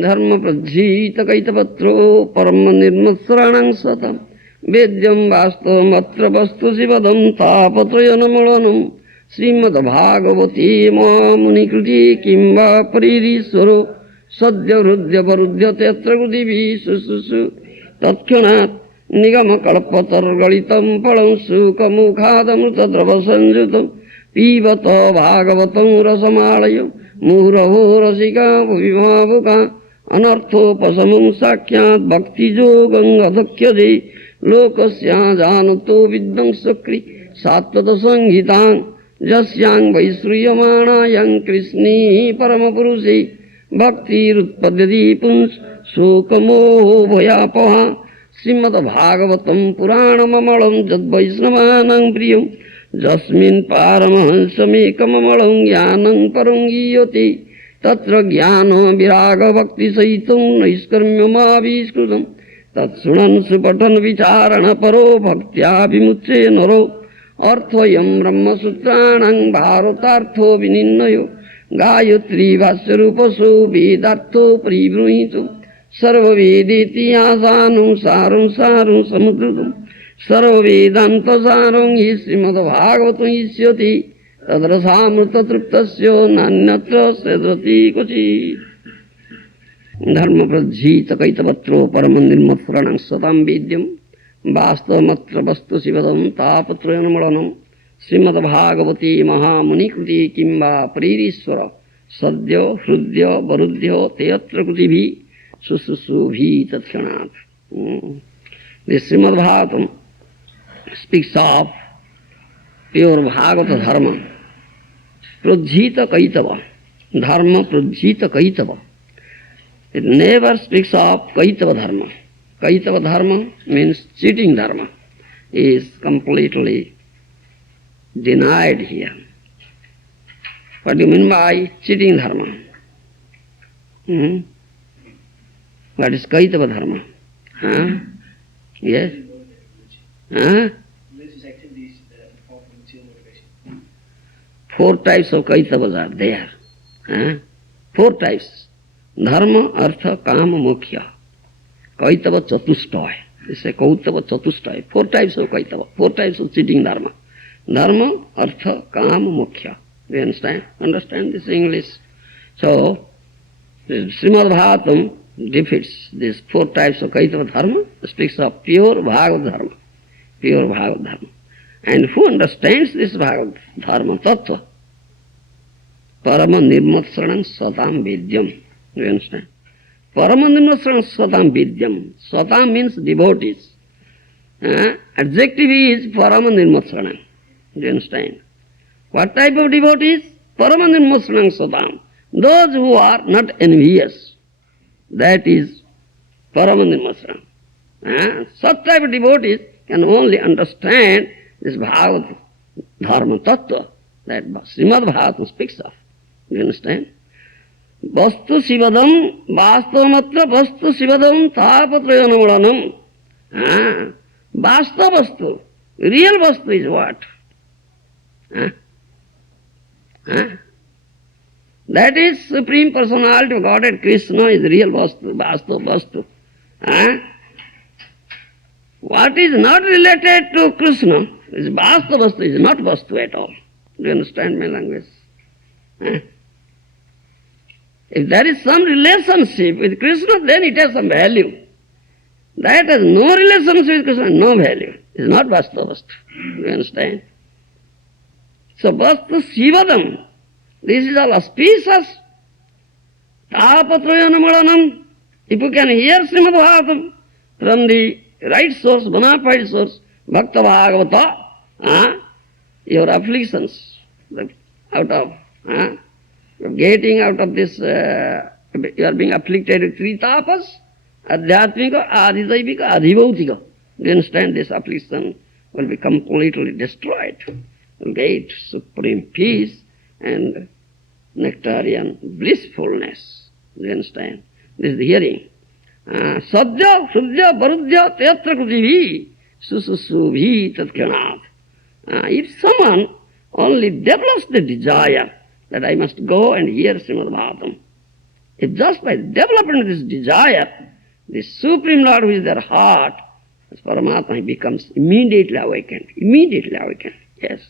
धर्म प्रज्जीत कैतपत्रो परम निर्मत्सराणां सतम वेद्यम वास्तवमत्र वस्तु शिवदम तापत्रयनमूलनम श्रीमद्भागवती मुनिकृति किं वा परीरीश्वरो सद्य हृदय वरुध्यते अत्र कृतिभिः शुश्रूषु तत्क्षणात् निगमकल्पतर्गलितं फलं शुकमुखादमृतद्रवसंयुतं पीबत भागवतं रसमालय मुहुरहो रसिका भुविभावुका अनर्थोपशमं साक्षात् भक्तियोगं अधक्ष्यते लोकस्या जानतो विद्वंसक्रि सात्वतसंहितां यस्यां वै श्रूयमाणायां कृष्णे परमपुरुषे भक्तिरुत्पद्यति पुंस शोकमोहो भयापहा श्रीमद्भागवतं पुराणममलं यद्वैष्णवानां प्रियं यस्मिन् पारमहंसमेकममलं ज्ञानं परं गीयते तत्र ज्ञानविरागभक्तिसहितं नैष्कर्म्यमाविष्कृतं तत्शृणन् सुपठन् विचारणपरो भक्त्या विमुच्ये नरो अर्थोऽयं ब्रह्मसूत्राणां भारतार्थो विनिर्णयो गायत्री भाष्यरूपसो वेदार्थो परिबृहीतुं सर्ववेदेतिहासानं सारं सारं समुद्धृतं सर्ववेदान्तसारं हि श्रीमद्भागवतं इष्यति तद्रसामृततृप्तस्य नान्यत्र सेदति क्वचित् धर्मप्रज्जीत कैतवत्रो परमनिर्मत्सराणां सतां वेद्यं वास्तवमत्र वस्तु शिवदं तापत्रयनमूलनं श्रीमद्भागवती महामुनिकृति किं वा परीरीश्वर सद्य हृदय वरुध्य ते अत्र कृतिभिः शुश्रूषुभिः तत्क्षणात्. This Srimad Bhagavatam speaks of pure Bhagavata dharma. Prajjita Kaitava. Dharma Prajjita Kaitava. It never speaks of Kaitava dharma. Kaitava dharma means cheating dharma is completely denied here. What do you mean by cheating dharma? What is Kaitava dharma? Yes? Religious activities that involve material motivation. 4 types of Kaitavas are there. 4 types. Dharma, Artha, Kama, Moksha. Kaitava Chatushtaya. They say Kaitava Chatushtaya. 4 types of Kaitava. 4 types of cheating dharma. Dharma, Artha, Kama, Moksha. Do you understand? Understand this English? So, Srimad Bhagavatam defeats these 4 types of Kaitava dharma, speaks of pure Bhagavad dharma. Pure Bhagavad dharma. And who understands this Bhagavad dharma tattva? Parama nirmatsaranam satam vidyam. Do you understand? Parama nirmatsaranam satam vidyam. Satam means devotees. Adjective is parama nirmatsaranam. Do you understand? What type of devotees? Parama nirmatsaranam satam. Those who are not envious. That is parama nirmatsaranam. Such type of devotees can only understand this Bhagavad dharma tattva that Srimad Bhagavatam speaks of. You understand? Vastu Sivadam Vastavamatra Vastu Sivadam Tapatrayanamalanam. Vasta Vastu. Real Vastu is what? That is Supreme Personality of Godhead Krishna is real Vastu. Vastu. What is not related to Krishna is Vasta Vastu, is not Vastu at all. Do you understand my language? If there is some relationship with Krishna, then it has some value. That has no relationship with Krishna, no value. It is not Vasta Vastu. Do you understand? So Vastu Sivadam, this is all auspicious. Tapatrayanamalanam. If you can hear Srimad Bhagavatam from the right source, bona fide source, Bhakta Bhagavata, your afflictions out of, getting out of this, you are being afflicted with 3 tapas, Adhyatmika, Adhidaivika, Adhibautika. Do you understand? This affliction will be completely destroyed. You get supreme peace and nectarian blissfulness. Do you understand? This is the hearing. Sadhya, Shuddhya, Varudhya, Teatra Krutivi, Sususubhi Tatkyanat. If someone only develops the desire that I must go and hear Srimad Bhagavatam If just by development of this desire, the Supreme Lord who is their heart, as Paramatma, he becomes immediately awakened. Immediately awakened, yes.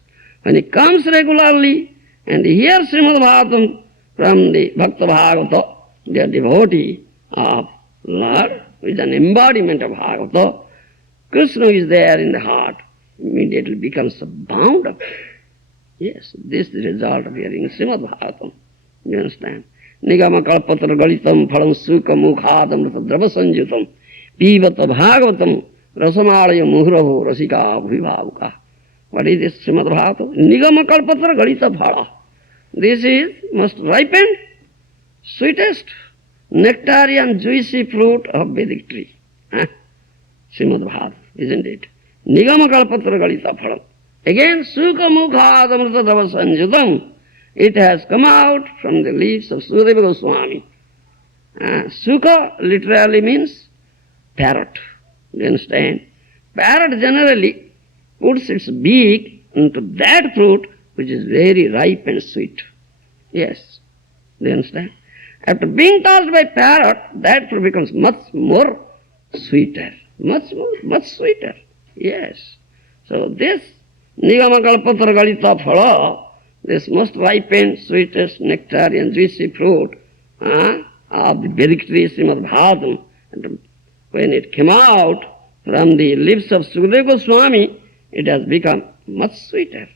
When he comes regularly and he hears Srimad Bhagavatam from the Bhakta Bhagavata, the devotee of Lord, who is an embodiment of Bhagavata, Krishna is there in the heart, immediately becomes bound up. Yes, this is the result of hearing Srimad Bhagavatam. You understand? Nigama kalpatra galitam phalam sukha mukhadam rata drava sanjutam pivata bhagavatam rasamalaya muhuraho rasika bhivavaka. What is this Srimad Bhagavatam? Nigama kalpatra galita phala. This is most ripened, sweetest, nectarian, juicy fruit of Vedic tree. Srimad Bhagavatam, isn't it? Nigama kalpatra galita phala. Again, sukha mukhadam rata drava sanjutam. It has come out from the lips of Sukadeva Goswami. Sukha literally means parrot. You understand? Parrot generally puts its beak into that fruit which is very ripe and sweet. Yes. Do you understand? After being touched by parrot, that fruit becomes much more sweeter. Much sweeter. Yes. So this Nigama Kalpatra Galita Phala, this most ripened, sweetest, nectarian, juicy fruit of the Vedic tree Srimad Bhagavatam, and when it came out from the lips of Sukadeva Goswami, it has become much sweeter.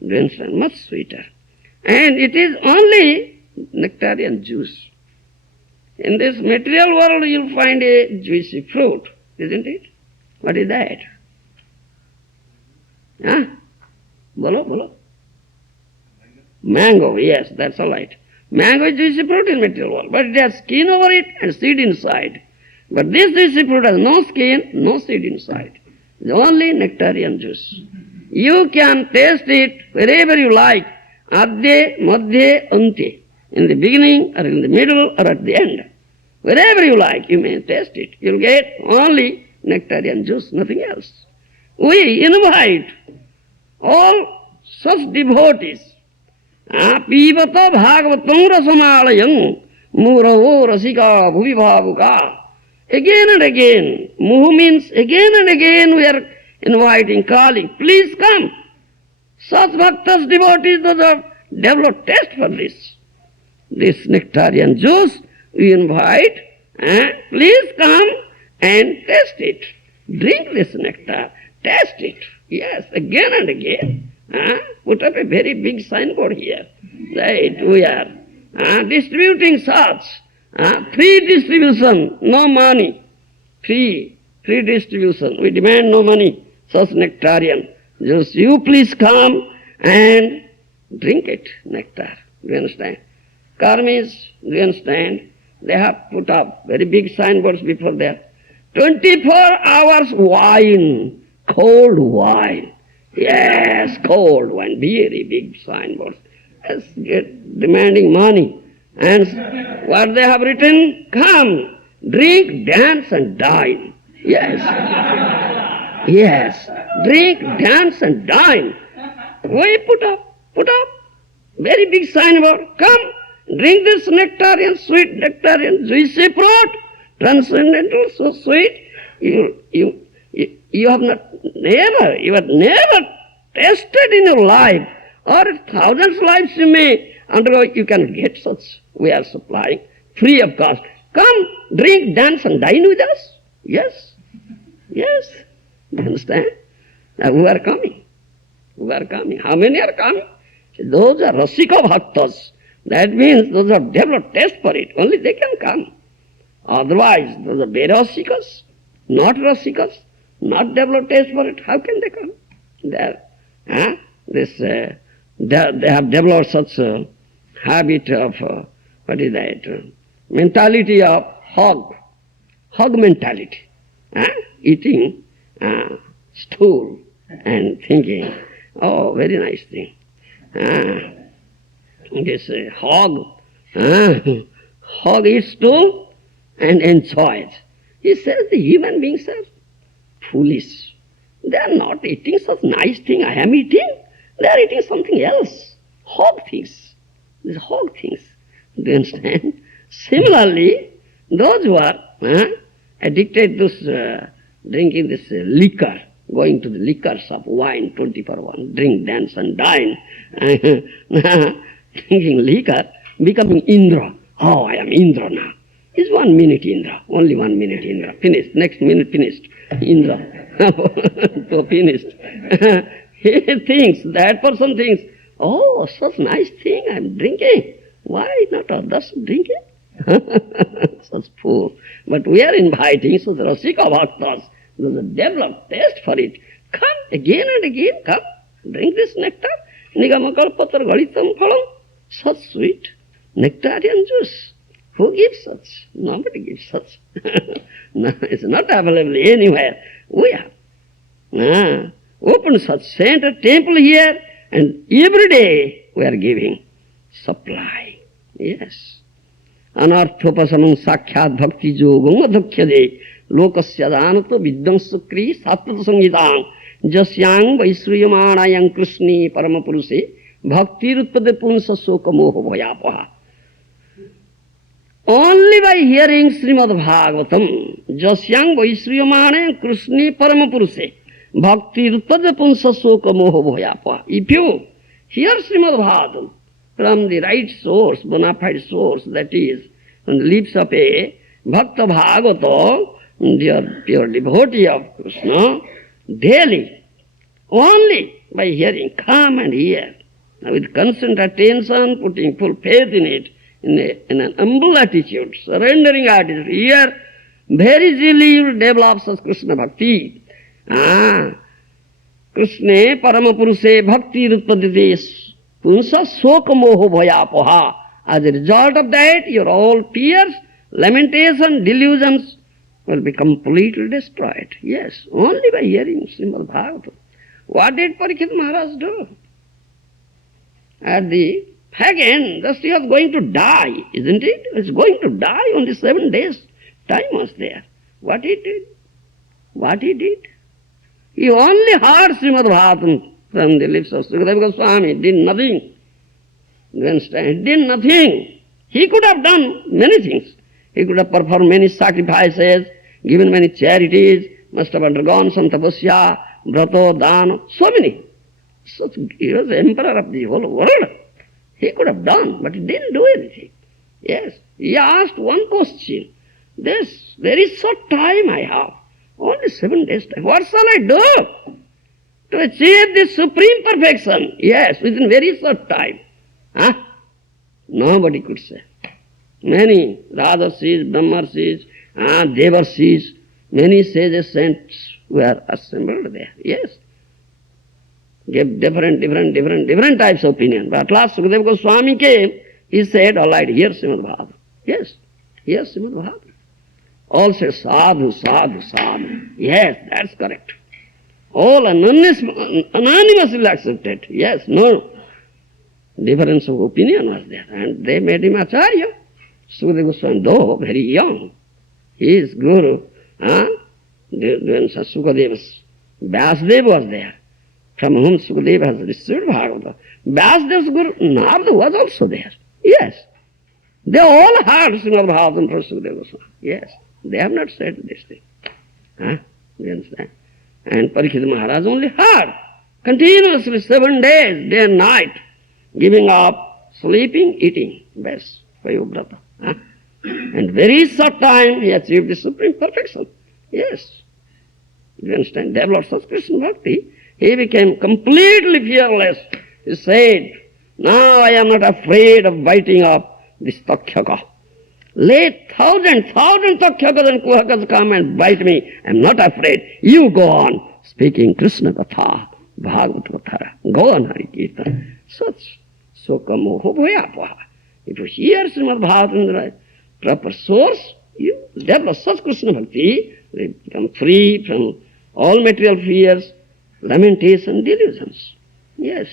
Do you understand? Much sweeter. And it is only nectarian juice. In this material world you'll find a juicy fruit, isn't it? What is that? Bolo. Mango, yes, that's all right. Mango is juicy fruit in material world, but it has skin over it and seed inside. But this juicy fruit has no skin, no seed inside. It's only nectarian juice. You can taste it wherever you like, adye, madhye, ante, in the beginning or in the middle or at the end. Wherever you like, you may taste it. You'll get only nectarian juice, nothing else. We invite all such devotees, Pivata Bhagavatam Rasamalayam Muravo Rasika Bhuvibhavuka. Again and again, Muhu means again and again we are inviting, calling, please come. Such bhaktas, devotees, those have developed taste for this. This nectarian juice we invite, please come and taste it. Drink this nectar, taste it. Yes, again and again. Put up a very big signboard here. Right, we are distributing such. Free distribution, no money. Free distribution. We demand no money. Such nectarian. Just you please come and drink it, nectar. Do you understand? Karmis, do you understand? They have put up very big signboards before that. 24 hours wine, cold wine. Yes, cold wine, very big signboards. Yes, demanding money. And what they have written? Come, drink, dance and dine. Yes. Yes. Drink, dance and dine. We put up very big signboard. Come, drink this nectarian, sweet nectarian, juicy fruit, transcendental, so sweet. You have never tasted in your life, or thousands of lives you may undergo, you can get such. We are supplying, free of cost. Come, drink, dance and dine with us. Yes. Yes. You understand? Now who are coming? Who are coming? How many are coming? Those are Rasika Bhaktas. That means those have developed taste for it. Only they can come. Otherwise, those are Vairasikas, not Rasikas, not developed taste for it. How can they come? They have developed such a habit of, mentality of hog mentality. Eating stool and thinking, oh, very nice thing. This hog eats stool and enjoys. He says the human beings are foolish. They are not eating such nice thing I am eating. They are eating something else. Hog things. These hog things. Do you understand? Similarly, those who are addicted to drinking this liquor, going to the liquor shop, wine 24/1, drink, dance and dine, drinking liquor, becoming Indra. Oh, I am Indra now. It's 1 minute Indra, only 1 minute Indra. Finished, next minute finished. Indra. So finished. He thinks, that person thinks, oh, such nice thing I am drinking. Why not others drinking? Such fool. But we are inviting such Rasika Bhaktas, those who develop taste for it. Come again and again, come, drink this nectar. Nigamakalapatar Galitam Phalam. Such sweet nectarian juice. Who gives such? Nobody gives such. No, it's not available anywhere. We have opened such center temple here, and every day we are giving supply. Yes. Anarthopasamam sakhyat bhakti jogam adhukhyade lokasya danato vidyam sukri sattva sangitang jasyang vaisruyamanayang krishni paramapuruse bhakti rutpade punsa soka moha bhayapaha. Only by hearing Srimad Bhagavatam, jasyang vaisruyamanayang krishni paramapuruse bhakti rutpade punsa soka moha bhayapaha. If you hear Srimad Bhagavatam from the right source, bona fide source, that is, from the lips of a Bhakta Bhagavata, dear pure devotee of Krishna, daily, only by hearing, come and hear, with constant attention, putting full faith in it, in an humble attitude, surrendering attitude, here, very easily you will develop such Krishna Bhakti. Krishna Paramapuruse Bhakti Rutpadite Punsa soka moho bhayapaha. As a result of that, your all fears, lamentation, delusions will be completely destroyed. Yes, only by hearing Srimad Bhagavatam. What did Parikshit Maharaj do? At the back end, just he was going to die, isn't it? He was going to die, only 7 days time was there. What he did? What he did? He only heard Srimad Bhagavatam from the lips of Sukadeva Goswami, did nothing. You understand? Did nothing. He could have done many things. He could have performed many sacrifices, given many charities, must have undergone some tapasya, vrato, dana, so many. So he was the emperor of the whole world. He could have done, but he didn't do anything. Yes, he asked one question. This very short time I have, only 7 days time. What shall I do to achieve this supreme perfection? Yes, within very short time. Nobody could say. Many Rajarshis, Brahmarshis, Devarshis, many sages, saints were assembled there. Yes. Gave different types of opinion. But at last Sukadeva Goswami came, he said, all right, here's Srimad Bhagavatam. Yes, here's Srimad Bhagavatam. All said, sadhu, sadhu, sadhu. Yes, that's correct. All anonymously accepted. Yes, no difference of opinion was there. And they made him Acharya. Sukadeva Goswami, though very young, his guru, when Sukadeva's Vyasdeva was there, from whom Sukadeva has received Bhagavata. Vyasdeva's guru Narada was also there. Yes. They all heard Srimad Bhagavatam from Sukadeva Goswami. Yes. They have not said this thing. You understand? And Parikshit Maharaj only heard continuously 7 days, day and night, giving up, sleeping, eating. Best for your brother. And very short time he achieved the supreme perfection. Yes. You understand? Developed such Krishna Bhakti. He became completely fearless. He said, now I am not afraid of biting up this Takhyaka. Let thousands Takkhakas and Kuhakas come and bite me. I am not afraid. You go on speaking Krishna Katha, Bhagavad Katha. Go on Hari Kirtan. Such soka moho bhayapaha. If you hear Srimad Bhagavatam in the right, proper source, you develop such Krishna Bhakti, you become free from all material fears, lamentation, delusions. Yes.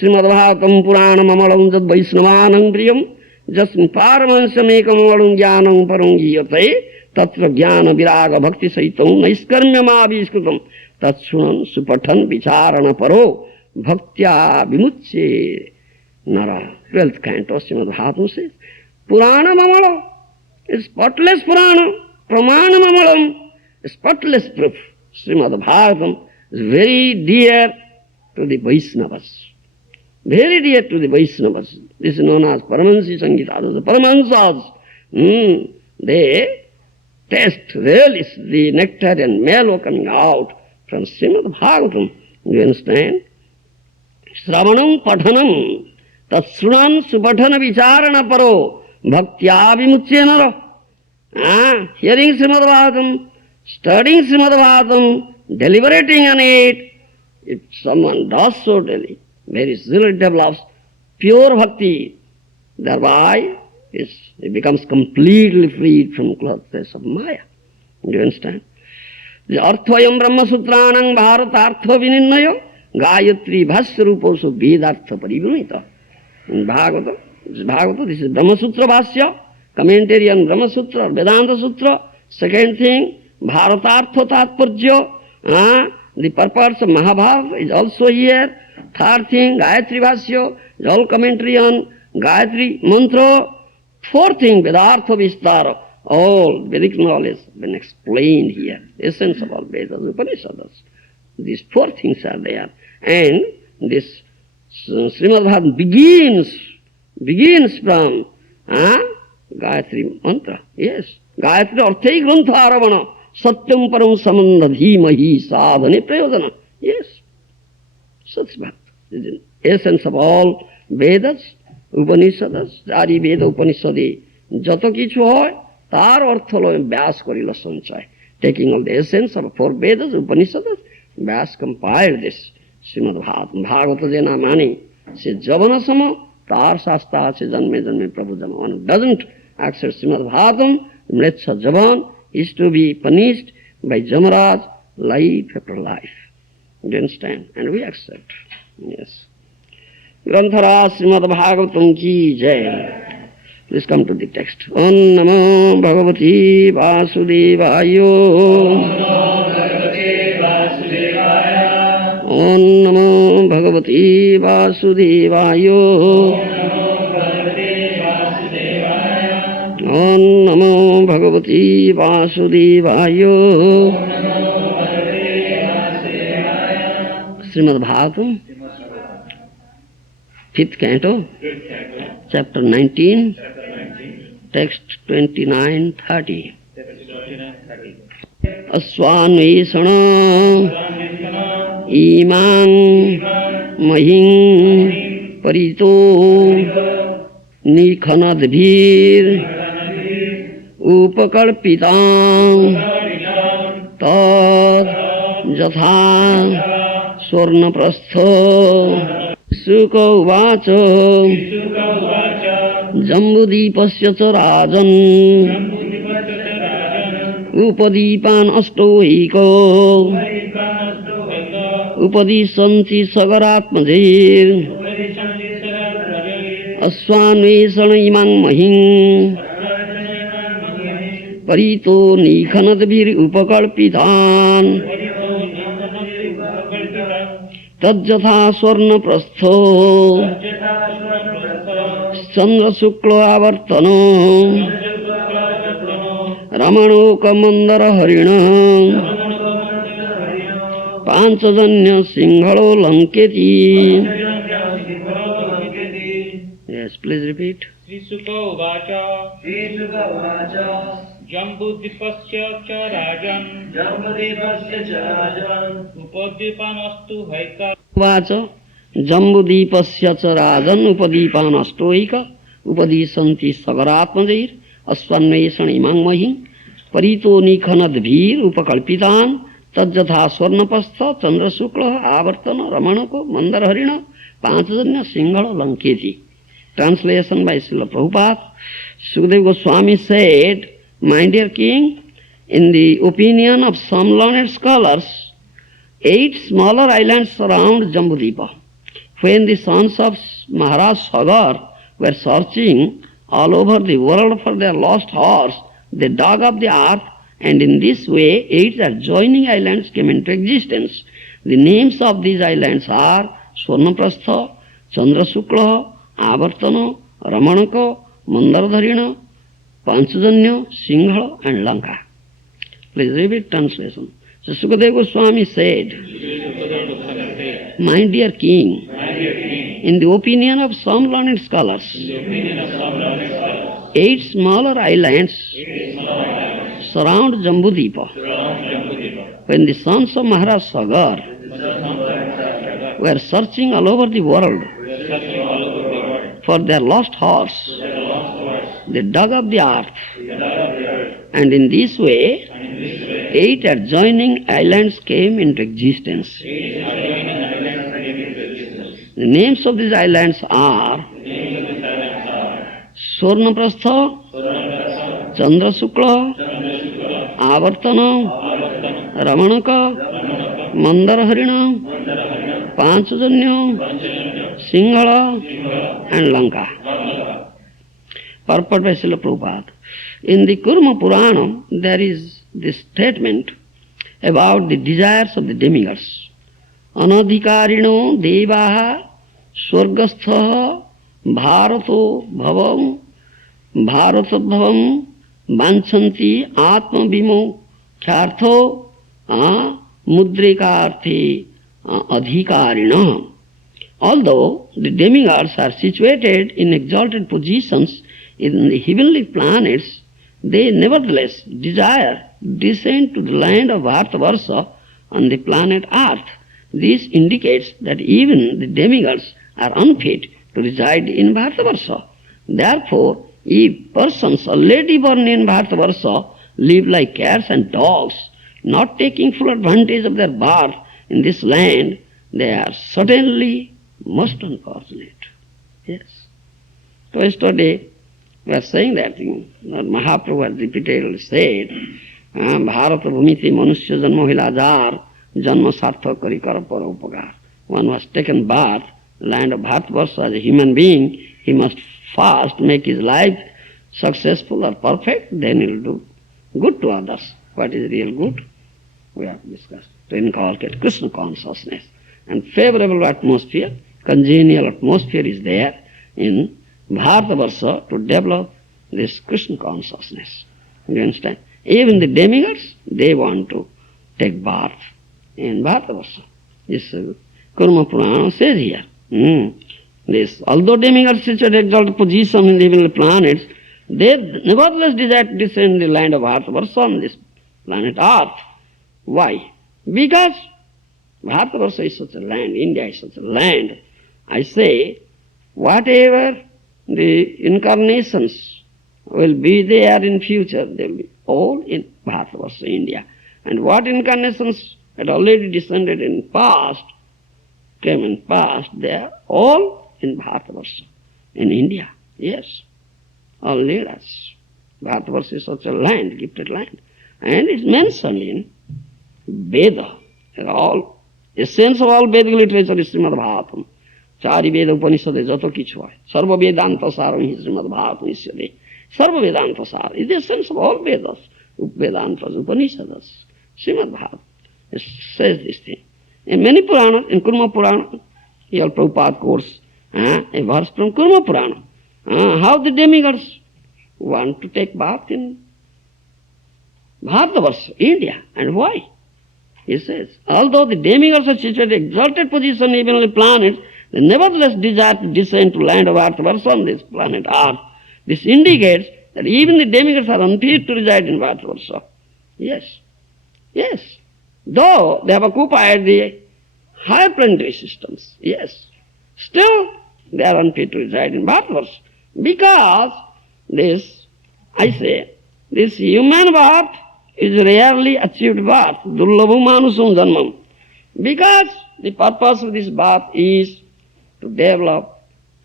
Srimad Bhagavatam Puranam Amalam Jad Vaisnavanam Priyam Jasmin Paramahansamekam Amalum Jnanam Param Giyate Tatra Jnana Viraga Bhakti Saitam Naiskarmyam Abhiskrutam Tatsunan Supathan Vicharana Paro Bhaktya Vimucche Nara. 12th canto Srimad Bhagavatam says, Puranam Amalam, spotless Purana, Pramanam Amalam, spotless proof. Srimad Bhagavatam is very dear to the Vaishnavas. Very dear to the Vaishnavas. This is known as Paramahansi Sangita. The Paramahansas, they taste, relish the nectar and mellow coming out from Srimad Bhagavatam. You understand? Sravanam Pathanam Tatsrunan Supatana Vicharana Paro Bhaktya Vimuchenara. Hearing Srimad Bhagavatam, studying Srimad Bhagavatam, deliberating on it, if someone does so daily, very zeal develops pure bhakti, thereby it becomes completely freed from clutches of Maya. Do you understand? The Arthvayam Brahma Sutranang Bharatartha Vininayo Gayatri Bhasya Ruposu Vedartha Paribhunita. In Bhagavata, this is Brahma Sutra Bhasya, commentary on Brahma Sutra, Vedanta Sutra. Second thing, Bharatartha Tatparya, the purpose of Mahabharata is also here. Third thing, Gayatri Bhasya is all commentary on Gayatri Mantra. Fourth thing, Vedartha Vistara, all Vedic knowledge has been explained here. Essence of all Vedas, Upanishads. These four things are there. And this Srimad Bhagavatam begins from Gayatri Mantra. Yes. Gayatri Arthai Grantha Aravana Satyam Param Samanda Dhimahi Sadhane Prayodana. Yes. Such Bhakti is the essence of all Vedas, Upanishads, Ari Veda Upanishadi. Jato kichu hoy, tar artha lo Vyas korilo sanchaya. Taking all the essence of four Vedas, Upanishads, Vyas compiled this Srimad Bhagavatam. Bhagavata jena mani, se javana sama, tar shasta se janme janme Prabhu jama. One who doesn't accept Srimad Bhagavatam, mlecha javan, is to be punished by Jamaraj life after life. Do you understand? And we accept. Yes. Granthara Srimad Bhagavatam ki jai. Please come to the text. Om Namo Bhagavati Vasudevayo. Om Namo Bhagavati Vasudevayo. Om Namo Bhagavati Vasudevayo. Srimad Bhagavatam, 5th canto, chapter 19, text 29-30. Asvanvesana imang mahing parito nikhanadbhir upakalpitam tad jatha Swarnaprastha Suka Uvacha Jambudipasya cha rajan Upadipan astohiko Upadisanti sagaratmajir Asvanvesana imang mahing Parito nikhanadbhir upakalpitan Tajjatha Swarnaprastho Chandra Sukla Avartano Ramanoka Mandara Harina Panchajanya Singhalo Lanketi. Yes, please repeat. Sri Sukha Uvacha Jambudipasya cha rajan Upadipanastu haika Vacha Jambudipasya cha rajan Upadipanastu haika Upadisanti sagaratmajir Asvanvesan imang mahing Parito nikhanadbhir upakalpitan Tajjatha Swarnapastha Chandra Sukla Avartana Ramanako Mandarharina Panchajanya Singhala Lanketi. Translation by Srila Prabhupada. Sukadeva Goswami said, my dear king, in the opinion of some learned scholars, 8 smaller islands surround Jambudipa. When the sons of Maharaj Sagar were searching all over the world for their lost horse, they dug up the earth, and in this way 8 adjoining islands came into existence. The names of these islands are Swarnaprastha, Chandrasukla, Avartana, Ramanaka, Mandaradharina, Panchajanya, Sinhala and Lanka. Please repeat translation. So Sukadeva Goswami said, my dear king, in the opinion of some learned scholars, 8 smaller islands surround Jambudvipa. When the sons of Maharaj Sagar were searching all over the world for their lost horse, they dug up the earth, and in this way 8 adjoining islands came into existence. The names of these islands are Swarnaprastha, Chandrasukla, Avartana, Ramanaka, Mandarharina, Panchajanya, Sinhala and Lanka. Purport by Srila Prabhupada. In the Kurma Purana, there is this statement about the desires of the demigods. Anadhikarino devaha swargastha bharato bhavam bharatadbhavam vanchanti atma vimokhyartho mudrikarthi adhikarina. Although the demigods are situated in exalted positions in the heavenly planets, they nevertheless desire descent to the land of Bharatavarsha on the planet Earth. This indicates that even the demigods are unfit to reside in Bharatavarsha. Therefore, if persons already born in Bharatavarsha live like cats and dogs, not taking full advantage of their birth in this land, they are certainly most unfortunate. Yes. So yesterday we are saying that thing. Mahaprabhu has repeatedly said, Bharata bhumiti manusya janma hilajar janma sartha kari kara paropakar. One who has taken birth, land of Bharatavarsha as a human being, he must first make his life successful or perfect, then he will do good to others. What is real good? We have discussed. To inculcate Krishna consciousness. And favorable atmosphere, congenial atmosphere is there in Bharatavarsha to develop this Krishna consciousness. You understand? Even the demigods, they want to take birth in Bharatavarsha. This Kurma Purana says here. This, although demigods situated exalted position in the heavenly planets, they nevertheless desire to descend the land of Bharatavarsha on this planet Earth. Why? Because Bharatavarsha is such a land, India is such a land. I say, whatever the incarnations will be there in future, they will be all in Bharatavarsha, India. And what incarnations had already descended in past, came in past, they are all in Bharatavarsha, in India. Yes, all leaders. Bharatavarsha is such a land, gifted land. And it's mentioned in Veda. All essence of all Vedic literature is Srimad Bhagavatam. Chari Veda Upanishade Jato Kichu hai. Sarva Vedanta Saram hi Srimad Bhagavatam isyade. Sarva Vedanta Saram is the essence of all Vedas. Vedantas, Upanishads. Srimad Bhagavatam. It says this thing. In many Puranas, in Kurma Purana, here Prabhupada quotes a verse from Kurma Purana. How the demigods want to take birth in Bharatavarsha, India. And why? He says, although the demigods are situated in exalted position in heavenly planets, they nevertheless desire to descend to land of Bharatavarsha on this planet Earth. This indicates that even the demigods are unfit to reside in Bharatavarsha. Yes. Yes. Though they have occupied the higher planetary systems, yes, still they are unfit to reside in Bharatavarsha. Because this, I say, this human birth is rarely achieved birth, dullabhu manusam janmam. Because the purpose of this birth is to develop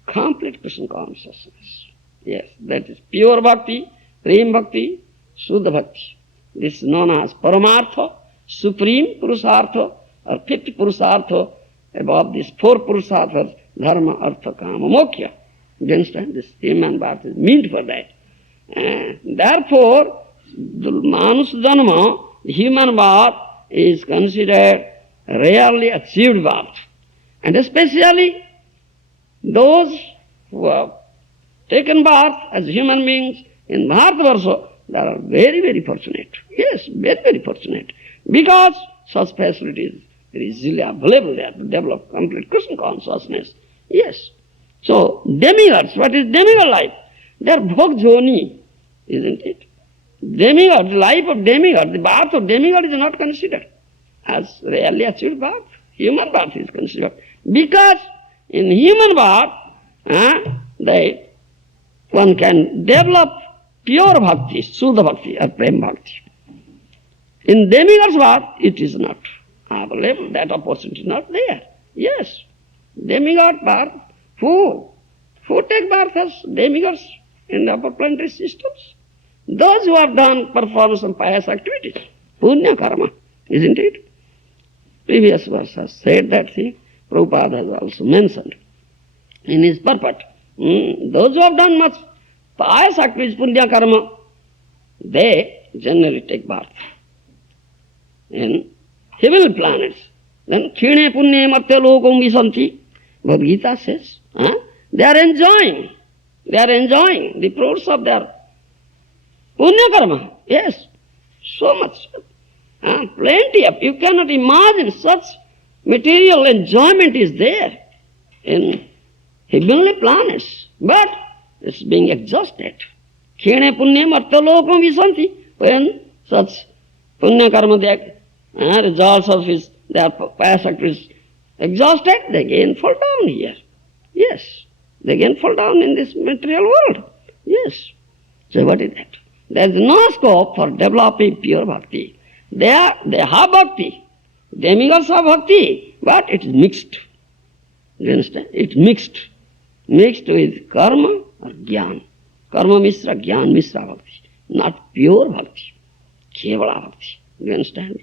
complete Krishna consciousness. Yes, that is pure bhakti, prem bhakti, suddha bhakti. This is known as paramartha, supreme purusartha, or fifth purusartha, above these 4 purusarthas, dharma, artha, kama, moksha. You understand? This human birth is meant for that. Therefore, the manus janma, the human birth, is considered rarely achieved birth. And especially those who have taken birth as human beings In Bharatavarsha, they are very, very fortunate. Yes, very, very fortunate. Because such facilities are easily available there to develop complete Krishna consciousness. Yes. So, demigods, what is demigod life? They are bhog joni, isn't it? Demigod, the life of demigod, the birth of demigod is not considered as really achieved birth. Human birth is considered. Because in human birth, one can develop pure bhakti, Shuddha bhakti or prem bhakti. In demigod's birth, it is not available. That opportunity is not there. Yes, demigod birth. Who take birth as demigods in the upper planetary systems? Those who have performed some pious activities, punya karma, isn't it? Previous verse has said that thing. Prabhupada has also mentioned in his purport. Those who have done much pious activities, punya karma, they generally take birth in heavenly planets. Then khine punye martya lokom visanti. Bhagavad Gita says, they are enjoying the fruits of their punya karma. Yes, so much. Plenty of, you cannot imagine such material enjoyment is there in heavenly planets, but it's being exhausted. Khine punya martya lokom visanti. When such punya karma, the results of their past activities exhausted, they again fall down here. Yes, they again fall down in this material world. Yes. So what is that? There is no scope for developing pure bhakti. They have bhakti. Demigods have bhakti, but it is mixed. You understand? It's mixed. Mixed with karma or jnana. Karma misra, jnana misra bhakti. Not pure bhakti. Kevala bhakti. You understand?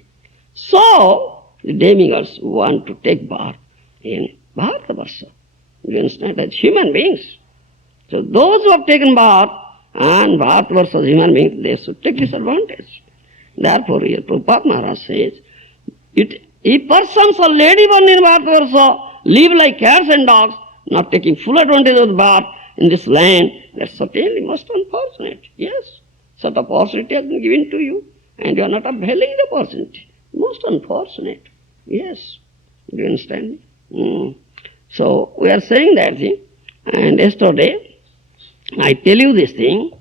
So, the demigods want to take birth in Bharatavarsha. You understand? As human beings. So those who have taken birth and Bharatavarsha as human beings, they should take this advantage. Therefore, here Prabhupada Maharaj says, if persons already born in Bharatavarsha live like cats and dogs, not taking full advantage of the birth in this land, that's certainly most unfortunate. Yes, such opportunity has been given to you, and you are not availing the opportunity. Most unfortunate. Yes. Do you understand? So, we are saying that thing. And yesterday, I tell you this thing.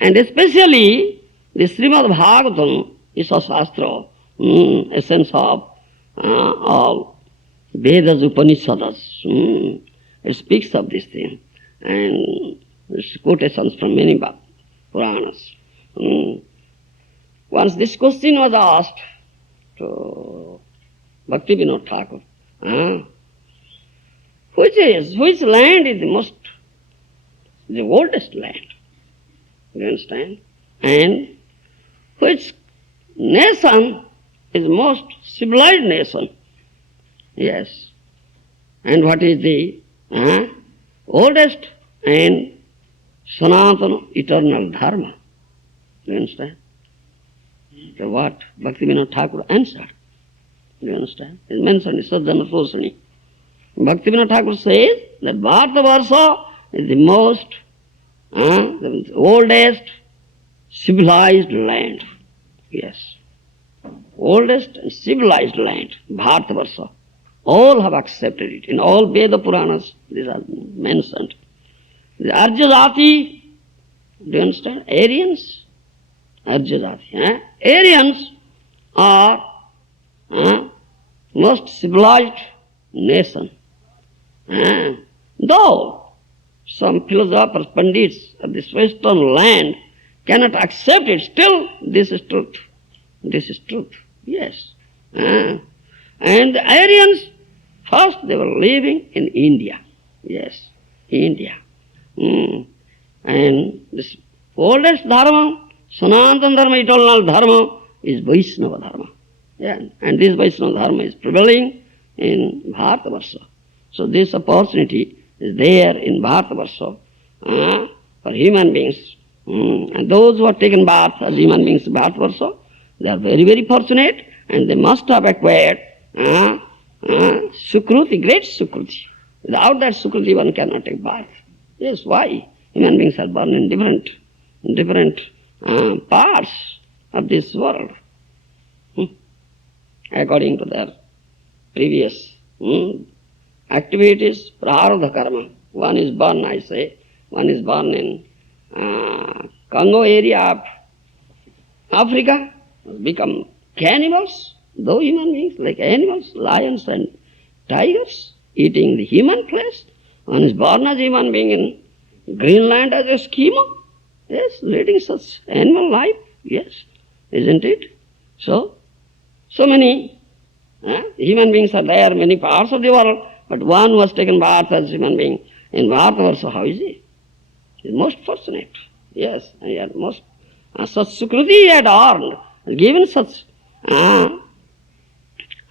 And especially, the Srimad Bhagavatam is a Shastra, essence of all Vedas, Upanishads. It speaks of this thing. And it's quotations from many Puranas. Once this question was asked to Bhakti Vinod Thakur, which land is the oldest land? You understand? And which nation is most civilized nation? Yes. And what is the oldest and Sanatana eternal dharma? You understand? So what Bhakti Vinod Thakur answered? You understand? It's mentioned in Sajjana Sosani. Bhakti Vinod Thakur says that Bharatavarsha is the oldest civilized land. Yes. Oldest and civilized land, Bharatavarsha. All have accepted it. In all Veda Puranas, these are mentioned. The Arya Jati, do you understand? Aryans. Arya Jati. Aryans are most civilized nation. Though some philosophers, pandits of this western land cannot accept it, still this is truth. This is truth. Yes. And the Aryans, first they were living in India. Yes, India. And this oldest dharma, Sanatana Dharma, eternal dharma, is Vaishnava Dharma. Yeah. And this Vaishnava Dharma is prevailing in Bharatavarsha. So this opportunity is there in Bharatavarsha for human beings. And those who have taken birth as human beings in Bharatavarsha, they are very, very fortunate, and they must have acquired Sukruti, great Sukruti. Without that Sukruti, one cannot take birth. Yes, why? Human beings are born in different different parts of this world, according to their previous activities, prarabdha karma. One is born, I say, one is born in Congo area of Africa, become cannibals, though human beings, like animals, lions and tigers, eating the human flesh. One is born as a human being in Greenland as a Eskimo. Yes, leading such animal life, yes, isn't it? So many human beings are there, many parts of the world, but one was taken birth as human being in Bharatavarsha. How is he? He is most fortunate, yes, and he had most such Sukruti he had earned, given such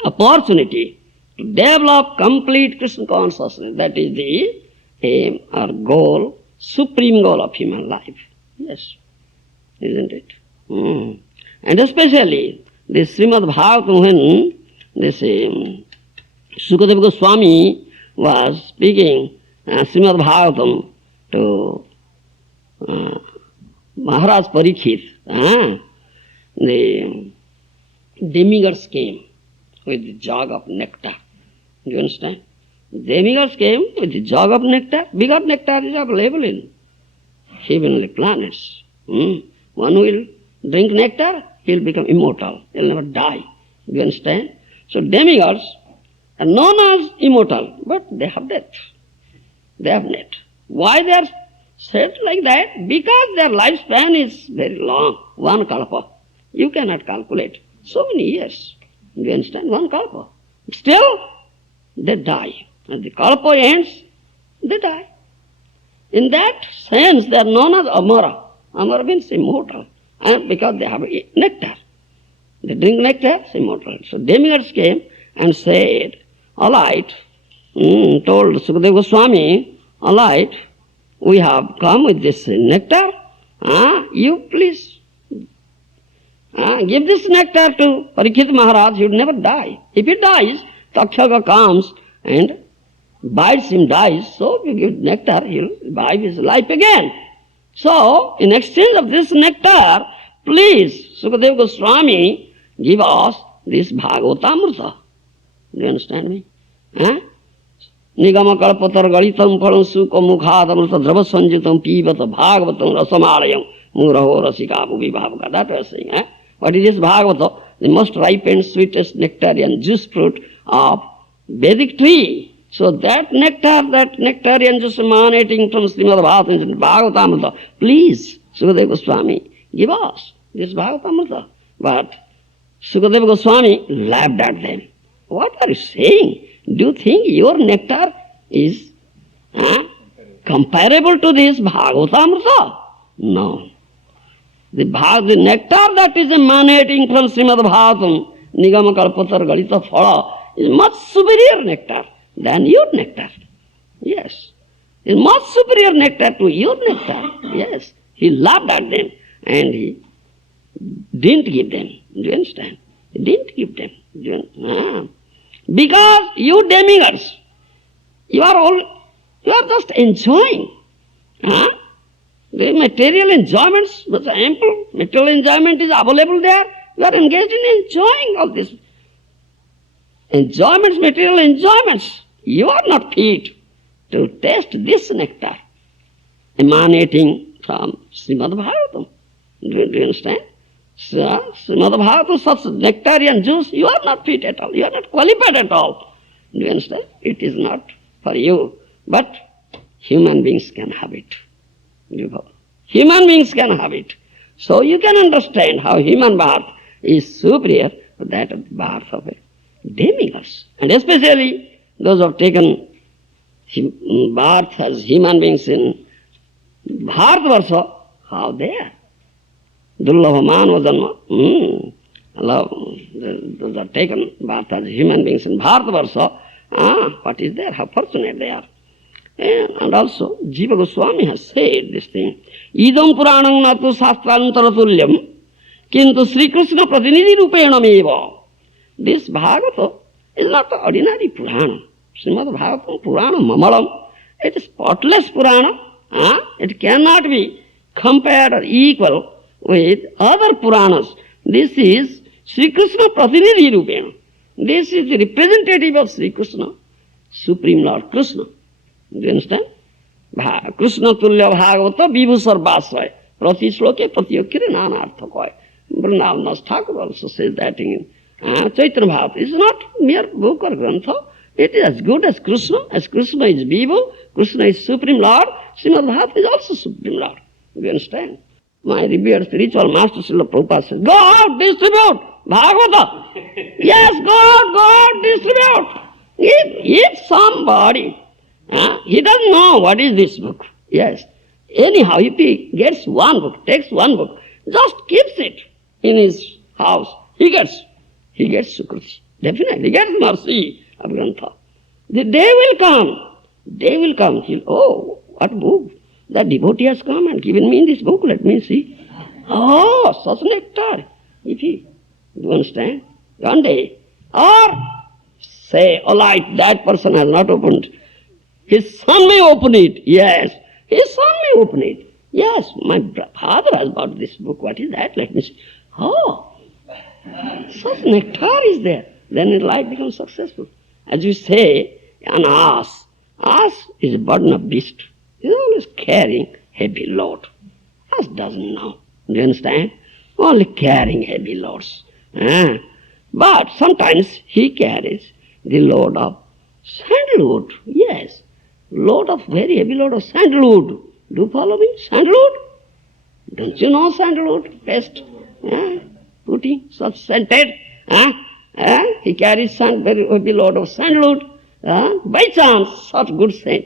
opportunity to develop complete Krishna consciousness. That is the aim or goal, supreme goal of human life. Yes, isn't it? And especially this Srimad Bhagavatam, when this Sukadeva Goswami was speaking Srimad Bhagavatam to Maharaj Parikshit, the demigods came with the jug of nectar. Do you understand? Demigods came with the jug of nectar. Bigger nectar is available in heavenly planets. One will drink nectar, he will become immortal. He will never die. Do you understand? So demigods are known as immortal, but they have death. They have death. Why they are said like that? Because their lifespan is very long. One kalpa. You cannot calculate. So many years. Do you understand? One kalpa. Still, they die. As the kalpa ends, they die. In that sense, they are known as Amara. Amara means immortal. And because they have nectar. They drink nectar, it's immortal. So demigods came and said, all right, told Sukadeva Goswami, all right, we have come with this nectar. You please give this nectar to Parikshit Maharaj, he would never die. If he dies, Takshaka comes and bites him, dies. So if you give nectar, he'll revive his life again. So, in exchange of this nectar, please, Sukadeva Goswami, give us this Bhagavatamrita. Do you understand me? Nigama kalpatar galitam palam sukha mukhadamrita drava sanjutam pivata bhagavatam rasamalayam muraho rasika bhuvibhavaka. That was saying. What is this Bhagavata? The most ripened, sweetest nectarian juice fruit of Vedic tree. So that nectarian juice emanating from Srimad Bhagavatamrita, please, Sukadeva Goswami, give us this Bhagavatamrita. But Sukadeva Goswami laughed at them. What are you saying? Do you think your nectar is comparable to this Bhagavatamrita? No. The nectar that is emanating from Srimad Bhagavatam, Nigama Kalpatar Galita Phala, is much superior nectar than your nectar. Yes. Is much superior nectar to your nectar. Yes. He laughed at them and he didn't give them. Do you understand? He didn't give them. Because you demigods, you are just enjoying. The material enjoyments, but ample material enjoyment is available there. You are engaged in enjoying all this. Enjoyments, material enjoyments. You are not fit to taste this nectar emanating from Srimad Bhagavatam. Do you understand? So, Srimad Bhagavatam, such nectarian juice, you are not fit at all. You are not qualified at all. Do you understand? It is not for you. But human beings can have it. Human beings can have it. So you can understand how human birth is superior to that of the birth of a demigods. And especially those who have taken birth as human beings in Bharatavarsha, how they are. Dullabha Manava Janma. Those are taken birth as human beings in Bharatavarsha. What is there? How fortunate they are. And also, Jiva Goswami has said this thing. Idam Puranam natu Shastrantaratulyam kintu Sri Krishna Pratinidhi Rupena meva. This Bhagavata is not the ordinary Purana. Srimad Bhagavatam Purana Mamalam. It is spotless Purana. It cannot be compared or equal with other Puranas. This is Sri Krishna Pratinidhi Rupena. This is the representative of Sri Krishna, Supreme Lord Krishna. Do you understand? Krishna Tulya Bhagavata Vibhusar Vasaya. Prati Shloke Pratyokire Nanartha Koi. Vrindavan Thakur also says that in Chaitanya Bhagavata. It's not mere book or grantha. It is as good as Krishna is Vibhu, Krishna is Supreme Lord, Srimad Bhagavata is also Supreme Lord. Do you understand? My revered spiritual master Srila Prabhupada says, go out, distribute Bhagavata. Yes, go out, distribute. If somebody, he doesn't know what is this book. Yes. Anyhow, if he gets one book, takes one book, just keeps it in his house, he gets Sukriti. Definitely, he gets mercy of Grantha. The day will come. Oh, what book? The devotee has come and given me this book, let me see. Oh, such nectar. If he, do you understand? One day. Or say, all right, that person has not opened. His son may open it. Yes, his son may open it. Yes, my father has bought this book. What is that? Let me see. Oh, such nectar is there. Then his life becomes successful. As you say, an ass is a burden of beast. He's always carrying heavy load. Ass doesn't know. Do you understand? Only carrying heavy loads. But sometimes he carries the load of sandalwood. Yes, very heavy load of sandalwood. Do you follow me? Sandalwood? Don't you know sandalwood? Paste. Putty, such scented. He carries very heavy load of sandalwood. By chance, such good scent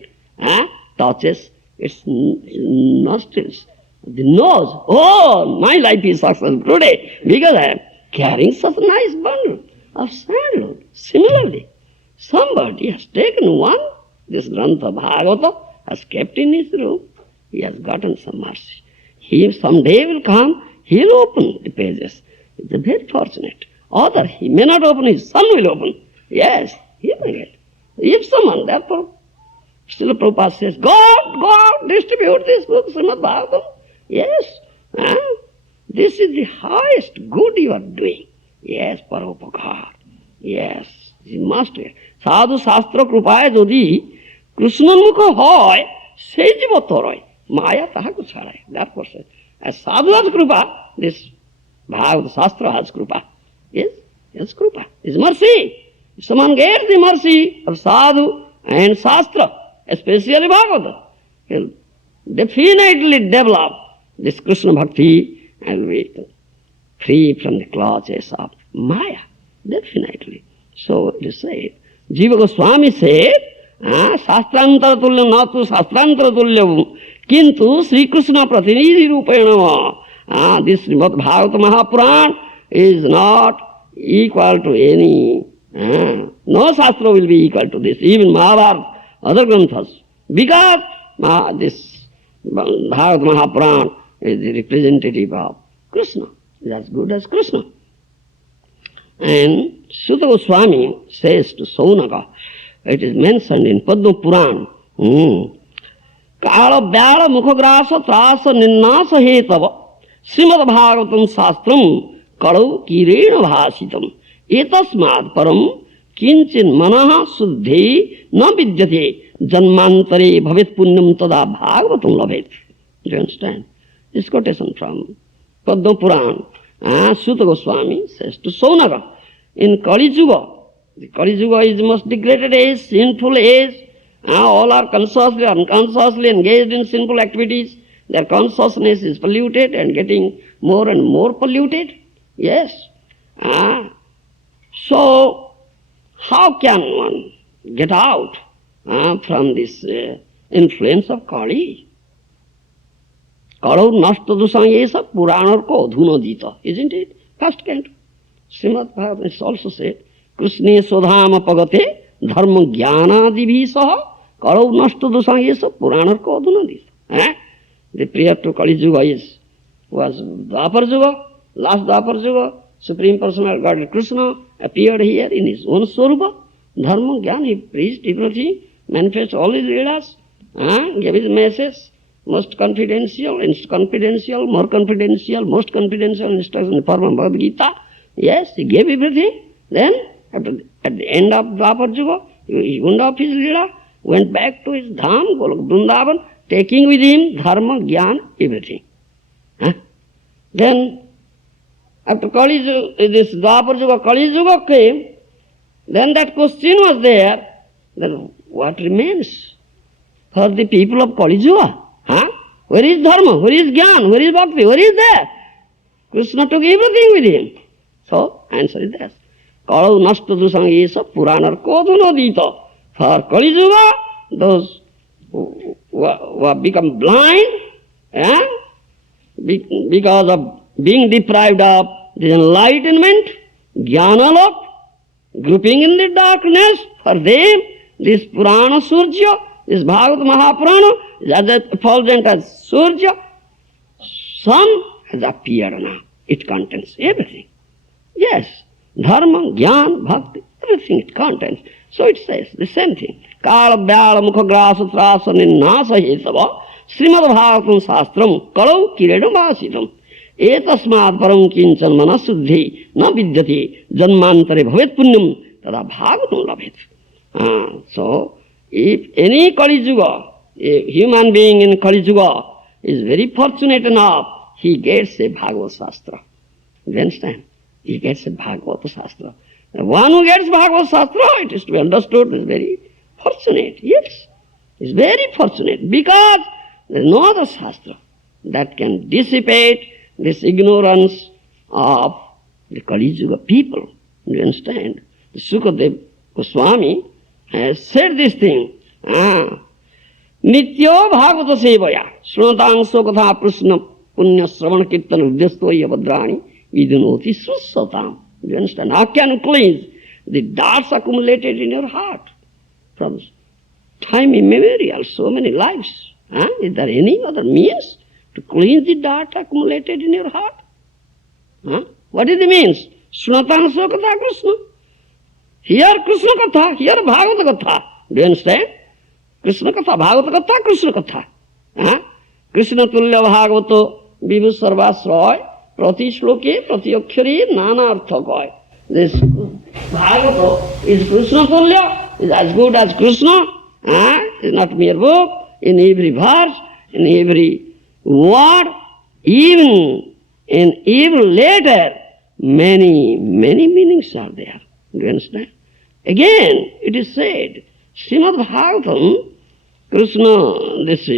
touches its nostrils, the nose. Oh, my life is successful today because I am carrying such a nice bundle of sandalwood. Similarly, somebody has taken one, this Grantha Bhagavata, has kept in his room. He has gotten some mercy. He someday will come, he'll open the pages. It's very fortunate. Other, he may not open, his son will open. Yes, he may get. If someone, therefore, Srila Prabhupada says, go out, distribute this book, Srimad Bhagavatam. Yes, this is the highest good you are doing. Yes, Parupakar. Yes, you must. Sadhu Shastra Krupaye Jodi Krishnamukha hoy, sejiva toroy, Maya tahaku charay. Therefore says, as Sadhu has Krupa, this Bhagavad Shastra has Krupa. Yes, Krupa. It's mercy. If someone gets the mercy of Sadhu and Shastra, especially Bhagavad, he'll definitely develop this Krishna Bhakti and be free from the clutches of Maya. Definitely. So it is said. Jiva Goswami said, Shastrantara Tulyam natu Shastrantara Tulyam Kintu Sri Krishna Pratinidhi Rupena. This Srimad Bhagavata Mahapuran is not equal to any. No Shastra will be equal to this, even Mahabharata, other Granthas. Because this Bhagavata Mahapuran is the representative of Krishna. Is as good as Krishna. And Sutta Goswami says to Saunaka, it is mentioned in Padma Puran, Kala Vyala Mukhagrasa Trasa Ninnasa Hetava Srimad Bhagavatam Shastram Kalau Kirena Bhasitam Etasmad Param Kinchin Manaha Suddhe Na Vidyate Janmantare Bhavet Punyam Tada Bhagavatam Labhet. Do you understand? This quotation from Padma Puran. Sutta Goswami says to Saunaka, in Kali Yuga, the Kali Yuga is the most degraded age, sinful age. All are consciously or unconsciously engaged in sinful activities. Their consciousness is polluted and getting more and more polluted. Yes. So, how can one get out from this influence of Kali? Kalau nasta dusang yesa Puranar ko dhunodita. Isn't it? First canto. Srimad Bhagavatam is also said, Krishna sodhama pagate dharma jnana divisaha kalau nasta dusang yesa Puranar ko dhunodita. The prayer to Kali Yuga was Dwapar Yuga, last Dwapar Yuga, Supreme Personal Godhead Krishna appeared here in his own Swarupa. Dharma Jnana, he preached everything, manifested all his leelas, gave his message. most confidential, more confidential, most confidential instruction in the form of Bhagavad Gita. Yes, he gave everything. Then, at the end of Dwapar Yuga, he wound up his Leela, went back to his Dham, Golok Vrindavan, taking with him Dharma, Gyan, everything. Huh? Then, after Kali Yuga, this Dwapar Yuga, Kali Yuga came, then that question was there, then what remains for the people of Kali Yuga? Huh? Where is Dharma? Where is Gyan? Where is Bhakti? Where is there? Krishna took everything with him. So, answer is this. Kalau nasta dusang yesa puranar koduna dita. For Kali Yuga, those who have become blind, because of being deprived of the enlightenment, Jnanalok, grouping in the darkness, for them, this Purana Surya, this Bhagavad Mahapurana, is as effulgent as Surya, sun has appeared now. It contains everything. Yes, Dharma, Jnana, Bhakti, everything it contains. So it says the same thing. Kala Vyala Mukha Grasa Trasa Ninnasa Hetava Srimad Bhagavatam Sastram Kalau Kiredam Vasitam Etasmad Param Kinchan Manasuddhi Na Vidyati Janmantare Bhavet Punyam Tada Bhagavatam Labhet. So, if any Kali Yuga, a human being in Kali Yuga is very fortunate enough, he gets a Bhagavad Shastra. You understand? He gets a Bhagavad Shastra. The one who gets Bhagavad Shastra, it is to be understood, is very fortunate. Yes, is very fortunate because there is no other Shastra that can dissipate this ignorance of the Kali Yuga people. You understand? The Sukadev Goswami has said this thing. Nityo Bhagavata Sevaya Shrunatang Sokatha Prasna Punya Sravana Kirtan Udyasto Yavadrani Vidunoti Srusatam. You understand? How can you cleanse the darts accumulated in your heart from time immemorial, so many lives? Is there any other means to cleanse the dart accumulated in your heart? What is the means? Shrunatang Sokatha Krishna. Here Krishna Katha, here Bhagavata Katha. Do you understand? Krishna Katha, Bhagavata Katha, Krishna Katha. Krishna Tulya Bhagavato Vibhu Sarvasroy Prati Shloke Prati Akshari Nana Artha Koy. This Bhagavata is Krishna Tulya, is as good as Krishna. It's not mere book. In every verse, in every word, even in every letter, many meanings are there. Do you understand? Again, it is said, Srimad Bhagavatam, Krishna, this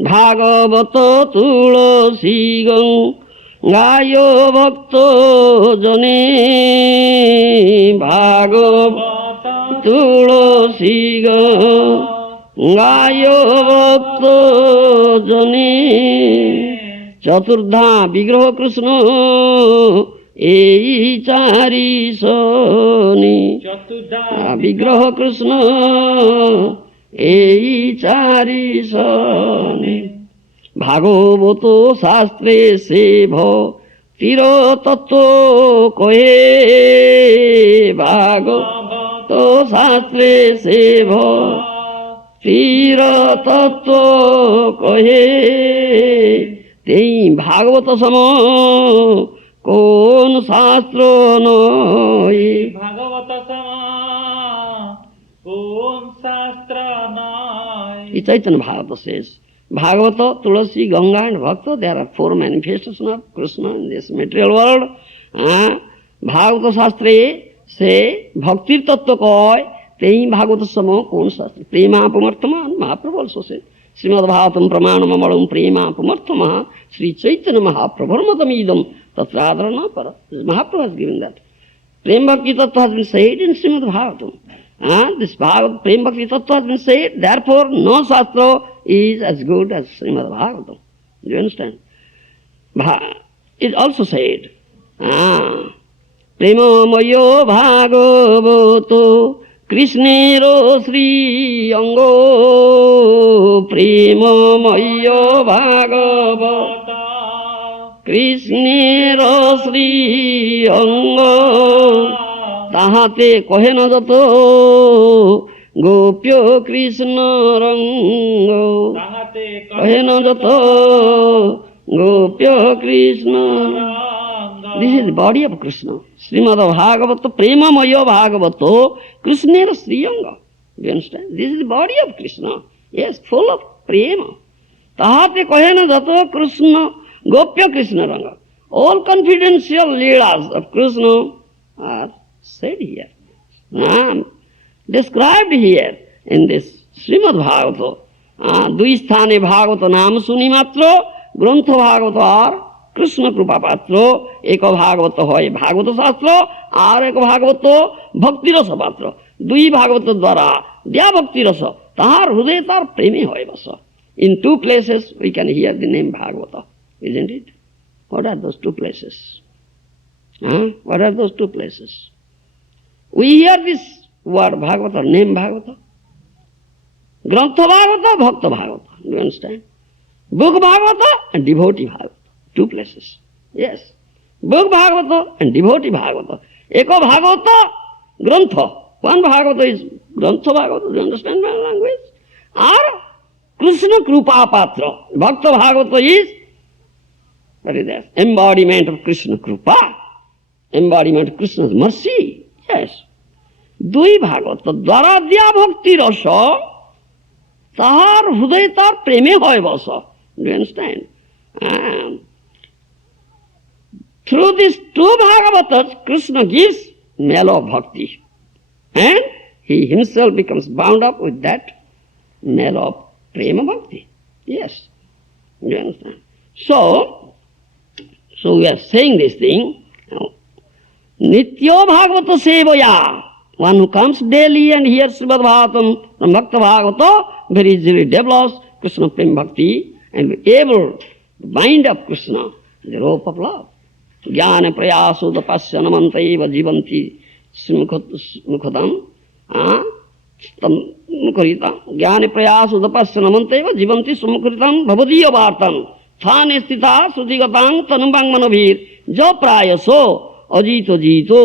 Bhagavata Tulasi Gang Gayo Bhakto Jane Bhagavata Tulasi Gang Gayo Bhakto Jane Chaturdha Vigraha Krishna Ei Chari Soni Vigraha Krishna Ei Chari Soni Bhagavato Shastre Sevo Tiro Tattva Kohe Bhagavato Shastre Sevo Tiro Tattva Kohe Tei Bhagavata Samo Kon Shastra Noi Bhagavata Sama Kon Shastra Noi. Chaitanya Bhagavata says, Bhagavata, Tulasi, Ganga and Bhakta, there are four manifestations of Krishna in this material world. Bhagavata Shastra say, Bhakti Tattva Koi, Tei Bhagavata Samo Kon Shastra. Prema Pumarthaman, Mahaprabhu also said, Srimad Bhagavatam Pramanam Amalam Prema Pumarthamaha, Sri Chaitanya Mahaprabharmadamidam. Tatradharana para. Mahaprabhu has given that. Prem Bhakti Tattva has been said in Srimad Bhagavatam. This Bhagavad Prem Bhakti Tattva has been said, therefore no Shastra is as good as Srimad Bhagavatam. Do you understand? It also said, Prema Mayo Bhagavato Krishnero Sri Ango Prema Mayo Bhagavato Krishnero Sri Anga Tahate Kohena Jato গোপ্য Krishna রঙ্গ তাহাতে কহেন যত গোপ্য Krishna. This is the body of Krishna. Srimad Bhagavata, Premamaya Bhagavata, Krishnera Sriyanga. Do you understand? This is the body of Krishna. Yes, full of prema. Tahate kahena jato Krishna, Gopya Krishna Ranga. All confidential leelas of Krishna are said here. Described here in this Srimad Bhagavata. Dui sthane Bhagavata naam suni matro, Grantha Bhagavata are Krishna কৃপা পাত্র। এক ভাগবত হয় ভাগবত শাস্ত্র, আর এক ভাগবত ভক্তিরস পাত্র। দুই ভাগবত দ্বারা দেয়া ভক্তিরস তাহার হৃদয়ে তার প্রেমে হয় বস। In two places we can hear the name Bhagavata, isn't it? What are those two places? What are those two places? We hear this word Bhagavata, name Bhagavata. Grantha Bhagavata, Bhakta Bhagavata. Do you understand? Book Bhagavata and devotee Bhagavata. Two places. Yes. Book Bhagavata and devotee Bhagavata. Eko Bhagavata, Grantha. One Bhagavata is Grantha Bhagavata. Do you understand my language? Or Krishna Krupa Patra. Bhakta Bhagavata is, what is that? Embodiment of Krishna Krupa. Embodiment of Krishna's mercy. Yes. Dui Bhagavata. Dwara diya bhakti rasa. Tahar hruday tar preme hoy basa. Do you understand? Through these two Bhagavatas, Krishna gives mellow bhakti. And he himself becomes bound up with that mellow prema bhakti. Yes. You understand? So we are saying this thing. Nityo Bhagavata Sevaya. One who comes daily and hears Srimad Bhagavatam from Bhakta Bhagavata very easily develops Krishna prema bhakti and be able to bind up Krishna in the rope of love. Jnana prayaso tapasya namantaiva jivanti mukhatam mukharitam. Jnana prayaso tapasya namantaiva jivanti sumukharitam bhavadiya vartam. Thane stita sutigatang tanubang manabhir jo prayaso ajito jito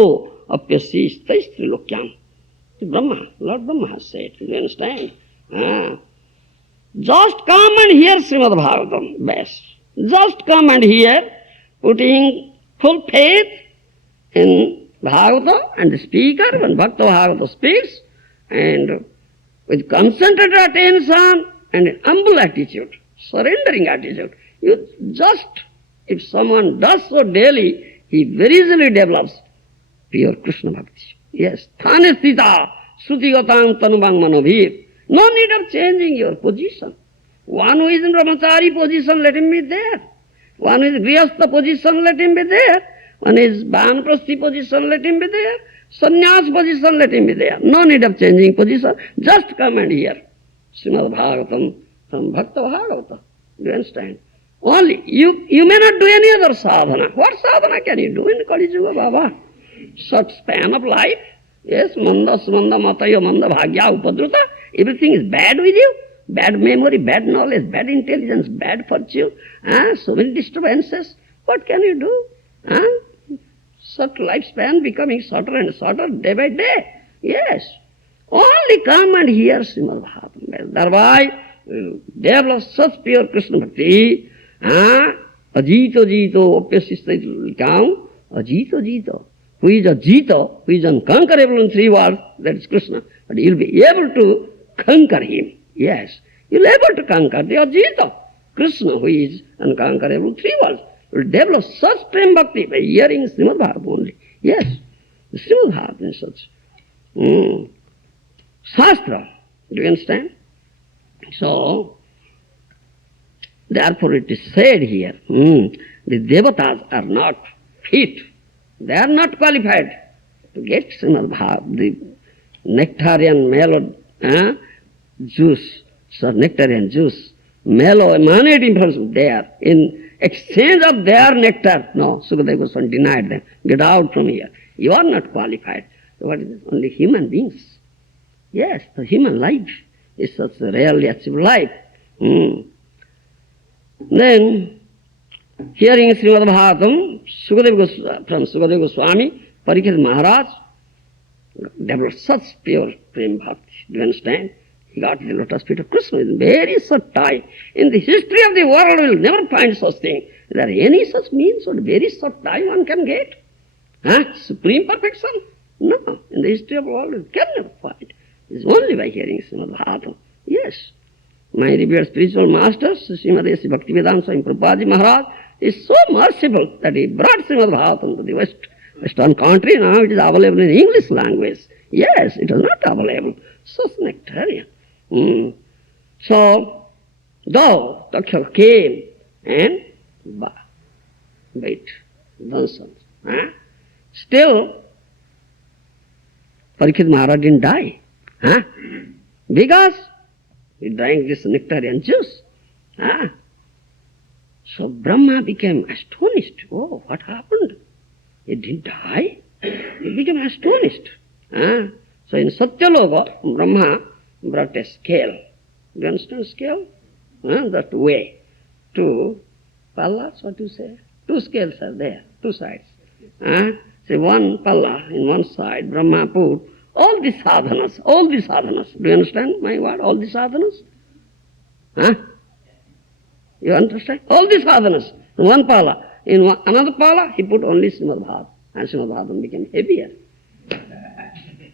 apyasi staistrilokyam. Brahma, Lord Brahma has said. Do you understand? Just come and hear Srimad Bhagavatam, best. Just come and hear, putting full faith in Bhagavata and the speaker when Bhakta Bhagavata speaks, and with concentrated attention and an humble attitude, surrendering attitude. You just, if someone does so daily, he very easily develops pure Krishna Bhakti. Yes, Thane Sthita Sutigatang Tanubang Manobhir. No need of changing your position. One who is in Brahmachari position, let him be there. One who is Grihastha position, let him be there. One is Vanaprasthi position, let him be there. Sannyas position, let him be there. No need of changing position. Just come and hear Srimad Bhagavatam from Bhakta Bhagavata. Do you understand? Only, you may not do any other sadhana. What sadhana can you do in Kali Yuga, Baba? Such span of life. Yes, manda, smanda, matayo, manda, bhagya, upadruta. Everything is bad with you. Bad memory, bad knowledge, bad intelligence, bad fortune. So many disturbances. What can you do? Such lifespan becoming shorter and shorter day by day. Yes. Only come and hear Srimad Bhagavatam. Thereby, develop such pure Krishna Bhakti. Ajito jito, opyasistaitam, ajito jito. Who is a jito, who is unconquerable in three words, that is Krishna. But you'll be able to conquer him. Yes. You'll be able to conquer the ajito. Krishna, who is unconquerable in three words, will develop such prem bhakti by hearing Srimad Bhagavatam only. Yes. The Srimad Bhagavatam is such Shastra. Do you understand? So, therefore it is said here, the devatas are not fit. They are not qualified to get Srimad Bhagavatam, the nectarian mellow juice, so nectarian juice, mellow emanating from there. In exchange of their nectar, no, Sukadeva Goswami denied them. Get out from here. You are not qualified. So what is this? Only human beings. Yes, the human life is such a rarely achieved life. Then, hearing Srimad Bhagavatam, from Sukadeva Goswami, Parikshit Maharaj developed such pure prem bhakti. Do you understand? He got the lotus feet of Krishna in very short time. In the history of the world, we will never find such thing. Is there any such means or very short time one can get? Supreme perfection? No. In the history of the world, you can never find. It's only by hearing Srimad Bhagavatam. Yes. My revered spiritual master, Srimad S. Bhaktivedanta Swami Prabhupada Maharaj, is so merciful that he brought Srimad Bhagavatam to the Western country. Now it is available in English language. Yes, it was not available. So nectarian. So, though Takshaka came and wait, nonsense. Still, Parikshit Maharaj didn't die. Because he drank this nectarian juice. So Brahma became astonished. Oh, what happened? He didn't die. He became astonished. So in Satyaloka, Brahma brought a scale. Do you understand scale? That way. 2 pallas, what you say? 2 scales are there, 2 sides. Say 1 palla in one side, Brahma put all the sadhanas. Do you understand my word? All the sadhanas? You understand? All the sadhanas. 1 pala. In another pala, he put only Srimad Bhagavatam. And Srimad Bhagavatam became heavier.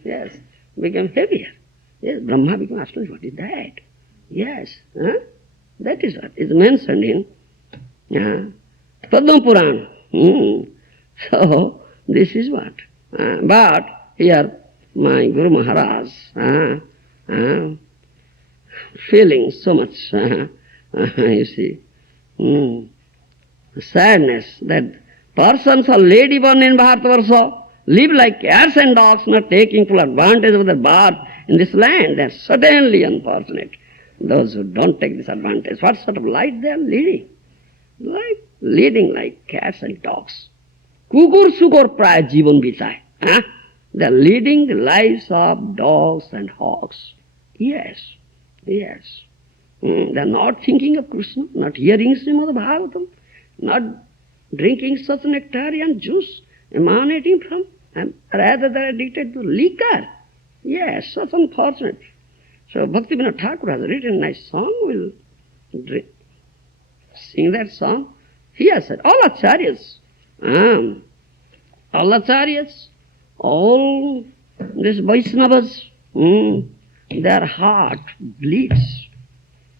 Yes, became heavier. Yes, Brahma became astonished. What is that? Yes, that is what is mentioned in Padma Purana. So, this is what. But here, my Guru Maharaj, feeling so much, you see, sadness that persons already born in Bharatavarsha live like cats and dogs, not taking full advantage of their birth in this land. They are certainly unfortunate. Those who don't take this advantage, what sort of life they are leading? Leading like cats and dogs. Kukur sukur praya jivan bichai. They are leading the lives of dogs and hogs. Yes. They are not thinking of Krishna, not hearing Srimad Bhagavatam, not drinking such nectarian juice emanating from, and rather they are addicted to liquor. Yes, such unfortunate. So Bhaktivinoda Thakur has written a nice song. We'll sing that song. He has said, all acharyas, all these Vaishnavas, their heart bleeds.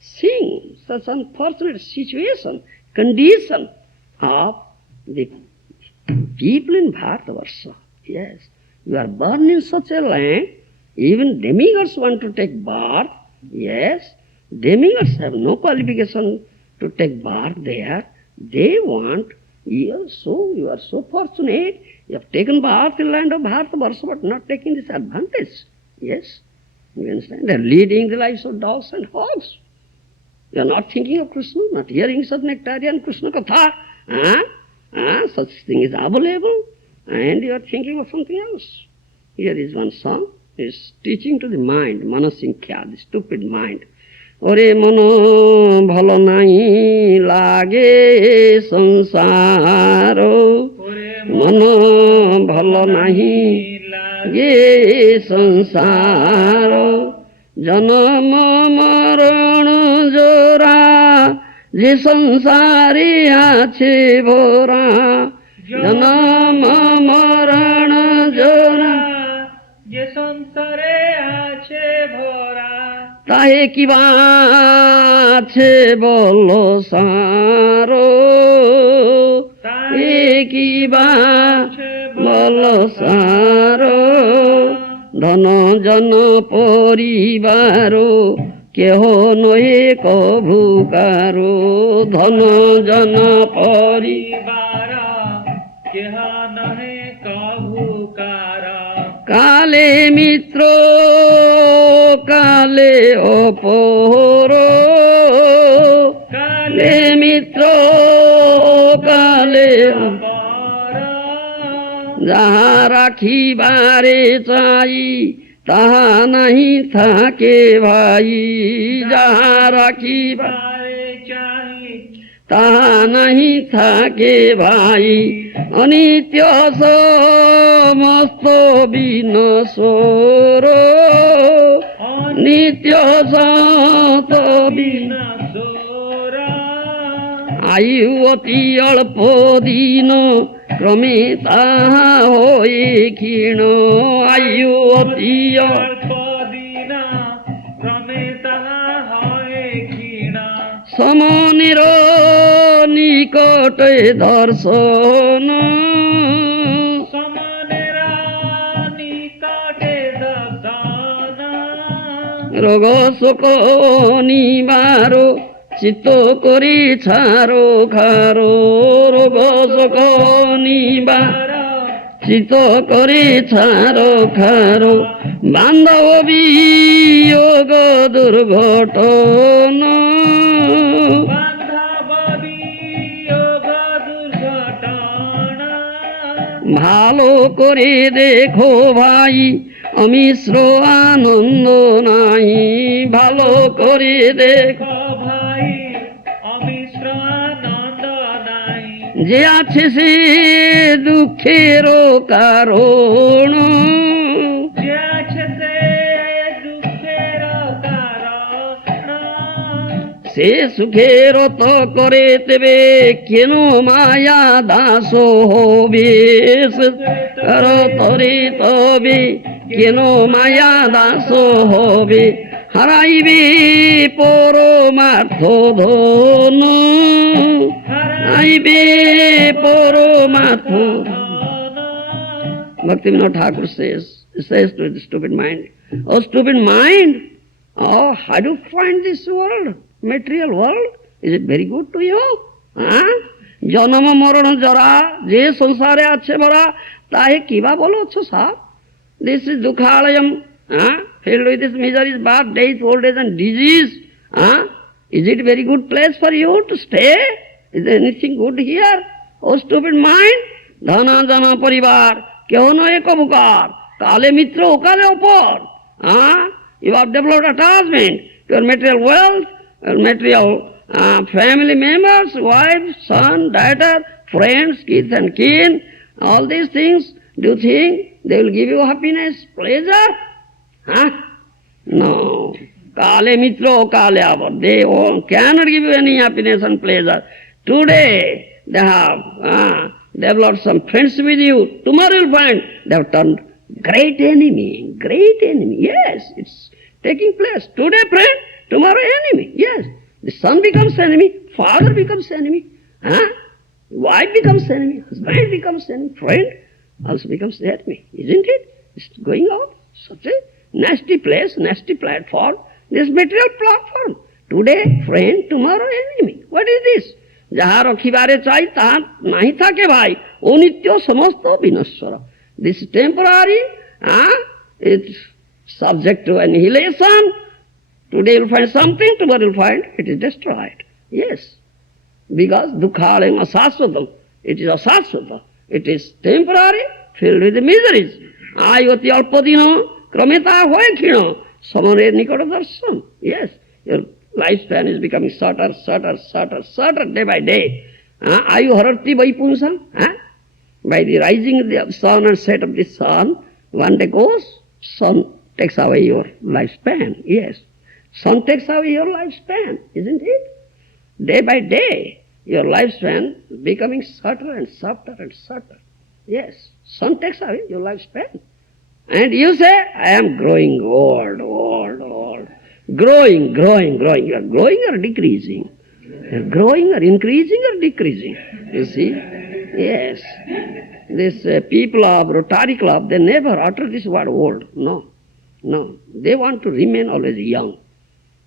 Seeing such unfortunate situation, condition of the people in Bharatavarsha. Yes, you are born in such a land, even demigods want to take birth. Yes, demigods have no qualification to take birth there. They want, you are so fortunate, you have taken birth in the land of Bharatavarsha but not taking this advantage. Yes, you understand? They are leading the lives of dogs and hogs. You are not thinking of Krishna, not hearing such nectarian Krishna katha. Such thing is available, and you are thinking of something else. Here is one song, is teaching to the mind, manasankhya, the stupid mind. Ore mano bhalo nahi lage sansaro, mano bhalo nahi lage sansaro, janama marana jora, je sansari ache bhora, janama marana jora, je sansare ache bhora, তাহে কিবা আছে বলো সারো, তাহে কিবা বলো সারো, ধন জন পরিবার কেহ নহে কভু কারো, ধন জন পরিবার কেহ নহে কভু কারো, কালে মিত্র কালে অপর, কালে মিত্র কালে অপর, যাহা রাখিবারে চাই তাহা নাহি থাকে ভাই, যাহা রাখিবারে চাই তাহা নাহি থাকে ভাই, অনিত্য সমস্ত বিনশ্বর, ନିତ୍ୟ ସତ ବିନାଶୋରା ଆୟୁ ଅତି ଅଳ୍ପ ଦିନ କ୍ରମେ ତାହା ହୋଇ କ୍ଷୀଣ ଆୟୁ ଅତି ଅଳ୍ପ ଦିନ କ୍ରମେ ତାହା ହଏ କ୍ଷୀଣ ସମନିର ନିକଟେ ଦର୍ଶନ ସମନେରା ନିକଟେ ଦର୍ଶନ ରୋଗ ଶୋକ ନିବାର ଚିତ୍ତ କରି ଛାରୋ ଖାରୋ ରୋଗ ଶୋକ ନିବାର ଚିତ୍ତ କରି ଛାରୋ ଖାରୋ ବାନ୍ଧବ ବିୟୋଗ ଦୁର୍ଘଟନା বান্ধব বিয়োগ দুর্ঘটনা ভালো করে দেখো ভাই অমিশ্র আনন্দ নাই ভালো করে দেখো ভাই অমিশ্র আনন্দ নাই যে আছে সে দুঃখের কারণ যে আছে সে দুঃখের কারণ সে সুখের রত করে দেবে কেন মায়া দাস হবে তরে তবে কেন মায়া দাস হবে হারাইবে পরমার্থ ধন হারাইবে পরমার্থ Bhaktivinoda Thakur says to the stupid mind, oh stupid mind, oh how do you find this world, material world? Is it very good to you? জনম মরণ জরা যে সংসারে আছে ভরা তাহে কিবা বলছো সাহ This is dukhalayam, filled with this miseries, birth, death, old age and disease. Is it a very good place for you to stay? Is there anything good here? Oh stupid mind, dhana jana parivar, keho no eko bukar, kale mitra okale opor. You have developed attachment to your material wealth, your material family members, wife, son, daughter, friends, kids and kin, all these things. Do you think they will give you happiness, pleasure? No. Kale mitra, kale avar. They cannot give you any happiness and pleasure. Today they have developed some friends with you. Tomorrow you will find they have turned great enemy. Great enemy. Yes, it's taking place. Today friend, tomorrow enemy. Yes. The son becomes enemy, father becomes enemy. Wife becomes enemy, husband becomes enemy, friend also becomes the enemy, isn't it? It's going out such a nasty place, nasty platform, this material platform. Today friend, tomorrow enemy. What is this? যাহা রখিবারে চাই তাহা নাহি থাকে ভাই অনিত্য সমস্ত বিনশ্বর. This is temporary, it's subject to annihilation. Today you'll find something, tomorrow you'll find it is destroyed. Yes, because dukhalayam asasvatam, it is asasvata. It is temporary, filled with the miseries. Ayoti alpadino, krameta hoy khino, samane nikota darshan. Yes, your lifespan is becoming shorter, shorter, shorter, shorter day by day. Ayu harati vaipunsa. By the rising of the sun and set of the sun, one day goes, sun takes away your lifespan. Yes, sun takes away your lifespan, isn't it? Day by day, your lifespan is becoming shorter and shorter and shorter. Yes, sun takes away your lifespan. And you say, I am growing old, old, old. Growing, growing, growing. You are growing or decreasing? You are growing or increasing or decreasing? You see? Yes. These people of Rotary Club, they never utter this word old. No, no. They want to remain always young.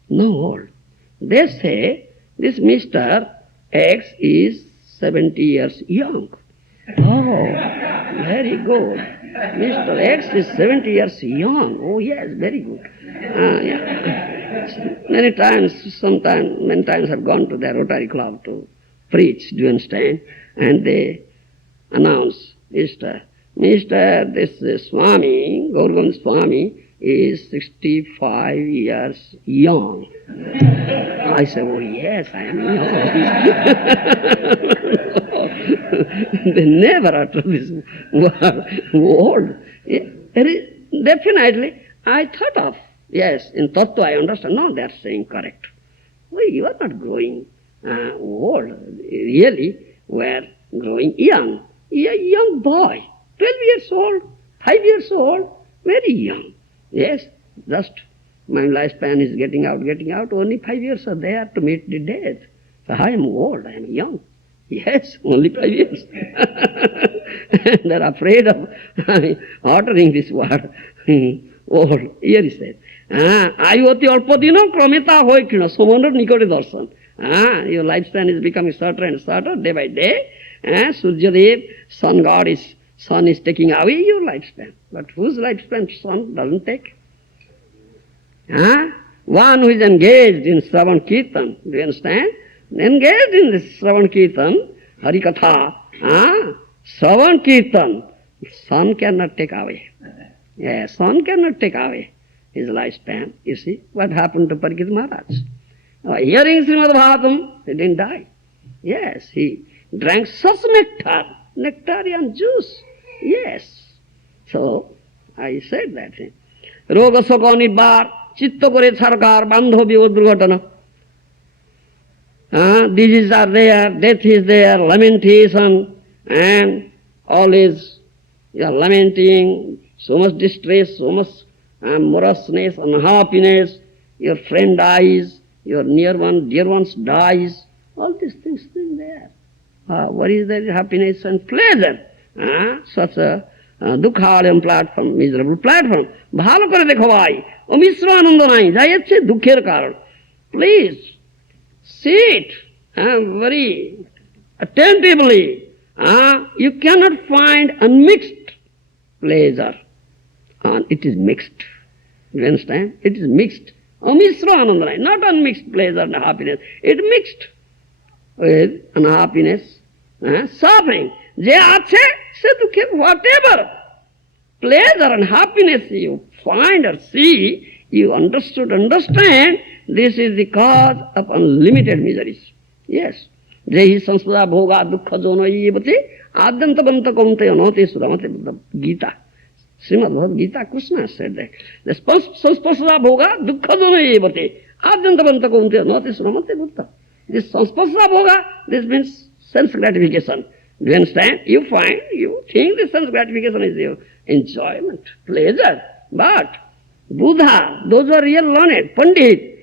No old. They say, this Mr. X is 70 years young. Oh, very good. Mr. X is 70 years young. Oh yes, very good. Yeah. Many times I've gone to their Rotary Club to preach, do you understand? And they announce, Mr. This Swami, Gaurgand Swami, is 65 years young. I say, oh yes, I am young. They never utter this word, old. Definitely, I thought of Yes, in Tattva I understand. No, they are saying correct. Well, you are not growing old. Really, we are growing young. A young boy, 12 years old, 5 years old, very young. Yes, just my lifespan is getting out. Only 5 years are there to meet the death. So I am old, I am young. Yes, only 5 years. They are afraid of uttering this word. Old. Here he said, Ayoti alpadino kramita hoikina, somanor nikode darshan. Your lifespan is becoming shorter and shorter day by day. Suryadev, sun is taking away your lifespan. But whose lifespan sun doesn't take? One who is engaged in Shravan Kirtan, do you understand? Engaged in this Shravan Kirtan, Harikatha, Shravan Kirtan, sun cannot take away. Yes, sun cannot take away his lifespan. You see what happened to Parikshit Maharaj? Hearing Srimad Bhagavatam, he didn't die. Yes, he drank such nectar, nectarian juice. Yes. So, I said that. Roga Soko Nibbar, Chitta Kore Sarkar, Bandhobi Udrugatana. Diseases are there, death is there, lamentation, and all is lamenting, so much distress, so much moroseness, unhappiness, your friend dies, your near one, dear ones dies, all these things there. What is the happiness and pleasure? Such a dukhalayam platform, miserable platform. Bhalo kore dekho bhai, o misra ananda nahi, jai acche dukher karan. Please, sit very attentively. You cannot find unmixed pleasure. It is mixed. You understand? It is mixed. Misra ananda, not unmixed pleasure and happiness. It mixed with unhappiness, suffering. Je ache, se dukhe, whatever pleasure and happiness you find or see, you understand, this is the cause of unlimited miseries. Yes. Jehi samspada bhoga dukkha jono yevate adyanta banta kaunte anate suramate Gita. Srimad Bhagavad Gita, Krishna said that. The samspada bhoga dukkha jono yevate adyanta banta kaunte anate suramate Buddha. This samspada bhoga, this means sense gratification. Do you understand? You think the sense gratification is your enjoyment, pleasure. But Buddha, those who are real learned, Pandit,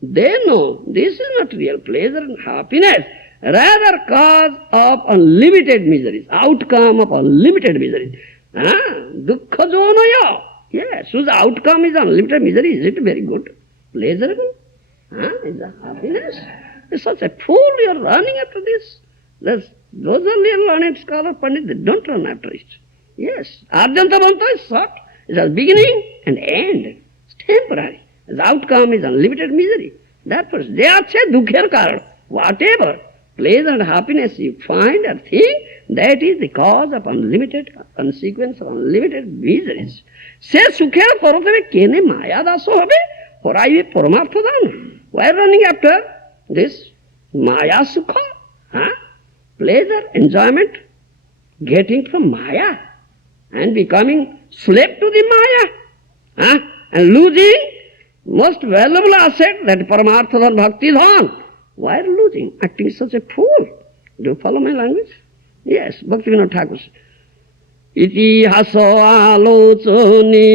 they know this is not real pleasure and happiness, rather cause of unlimited miseries, outcome of unlimited miseries. Dukkha jonaya. Yes, whose outcome is unlimited misery, is it very good, pleasurable? Is it happiness? It's such a fool you are running after this. Those are real learned scholar Pandit, they don't run after it. Yes, Arjanta Banta is short. It has beginning and end. It's temporary. The outcome is unlimited misery. Therefore, they are said dukher karan. Whatever pleasure and happiness you find or think, that is the cause of unlimited consequence of unlimited miseries. Se sukhera karotave kene maya daso habe, horaive paramarthadan. Why running after this maya sukha? Pleasure, enjoyment, getting from maya and becoming slave to the maya. And losing most valuable asset, that Paramartha Bhakti Dhan. Why are you losing? Acting such a fool. Do you follow my language? Yes, Bhaktivinoda Thakur. Itihaso alochoni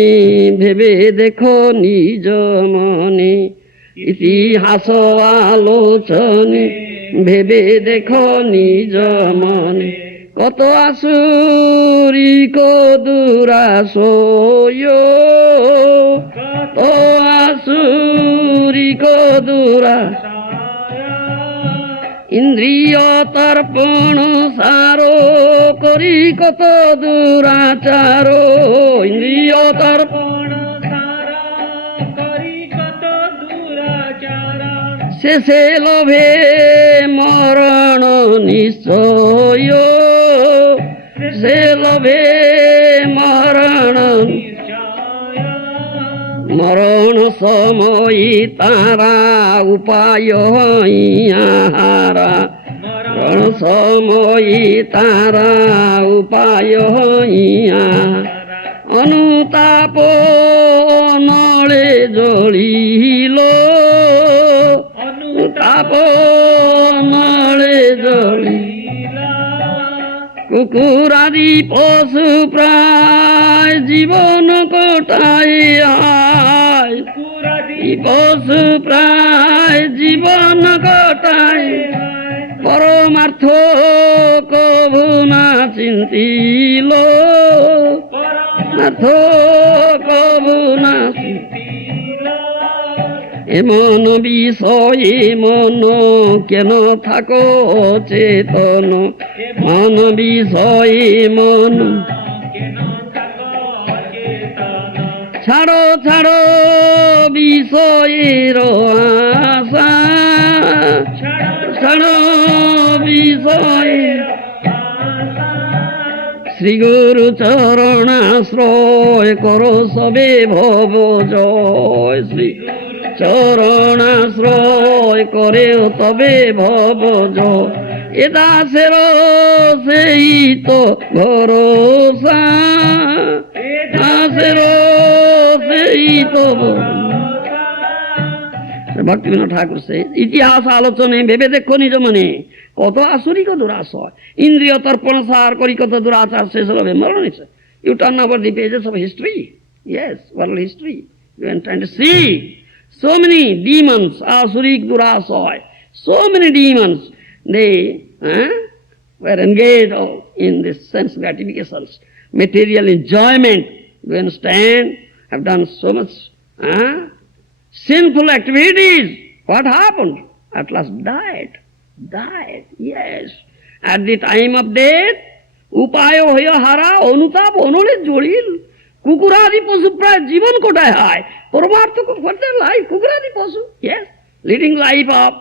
bhebe dekho nijo mani. Itihaso alochoni bhebe dekho nijo mani. Koto asuri ko durasoyo. Koto asuri ko durasoyo. Indriya tarpana saro kori koto duracharo. Indriya tarpana sara kari koto durachara. Sese lobhe marana nisoyo. Sese lobhe marana Marana samoyi tara upayo ihara. Marana samoyi tara upayo ihara. Anutapo nale jo আপনলে জড়িলা কুকুর আদি পশু প্রায় জীবন কটাই আয় কুকুরাদি পশু প্রায় জীবন কটাই পরমার্থ কভু না চিন্তিল পরমার্থ কভু না এমন বিষয়ে মন কেন থাকো চেতন মন বিষয়ে মন কেন থাকো চেতন ছাড়ো ছাড়ো বিষয়ের আশা ছাড়ো বিষয়ের শ্রী গুরু চরণাশ্রয় করো সবে ভব জয় শ্রী চরণাশ্রয় করে তবে ভব জয় এ দাসের সেই তো ভরসা দাসের সেই তো ভক্তিবিনোদ ঠাকুর সে ইতিহাস আলোচনে ভেবে দেখো নিজ মনে কত আসরিক দুরাশয় ইন্দ্রিয় তর্পণ সার করি কত দুরাচার শেষ হবে মরণ you turn over the pages of history yes world history you can try to see so many demons asurik durasaya so many demons they were engaged in this sense gratifications material enjoyment you understand have done so much sinful activities what happened at last died yes at the time of death upayo hoya hara onutap onole joril কুকুরাদি পশু প্রায় জীবন কোটায় হয় পরমার্থ for their life কুকুরাদি পশু yes leading life of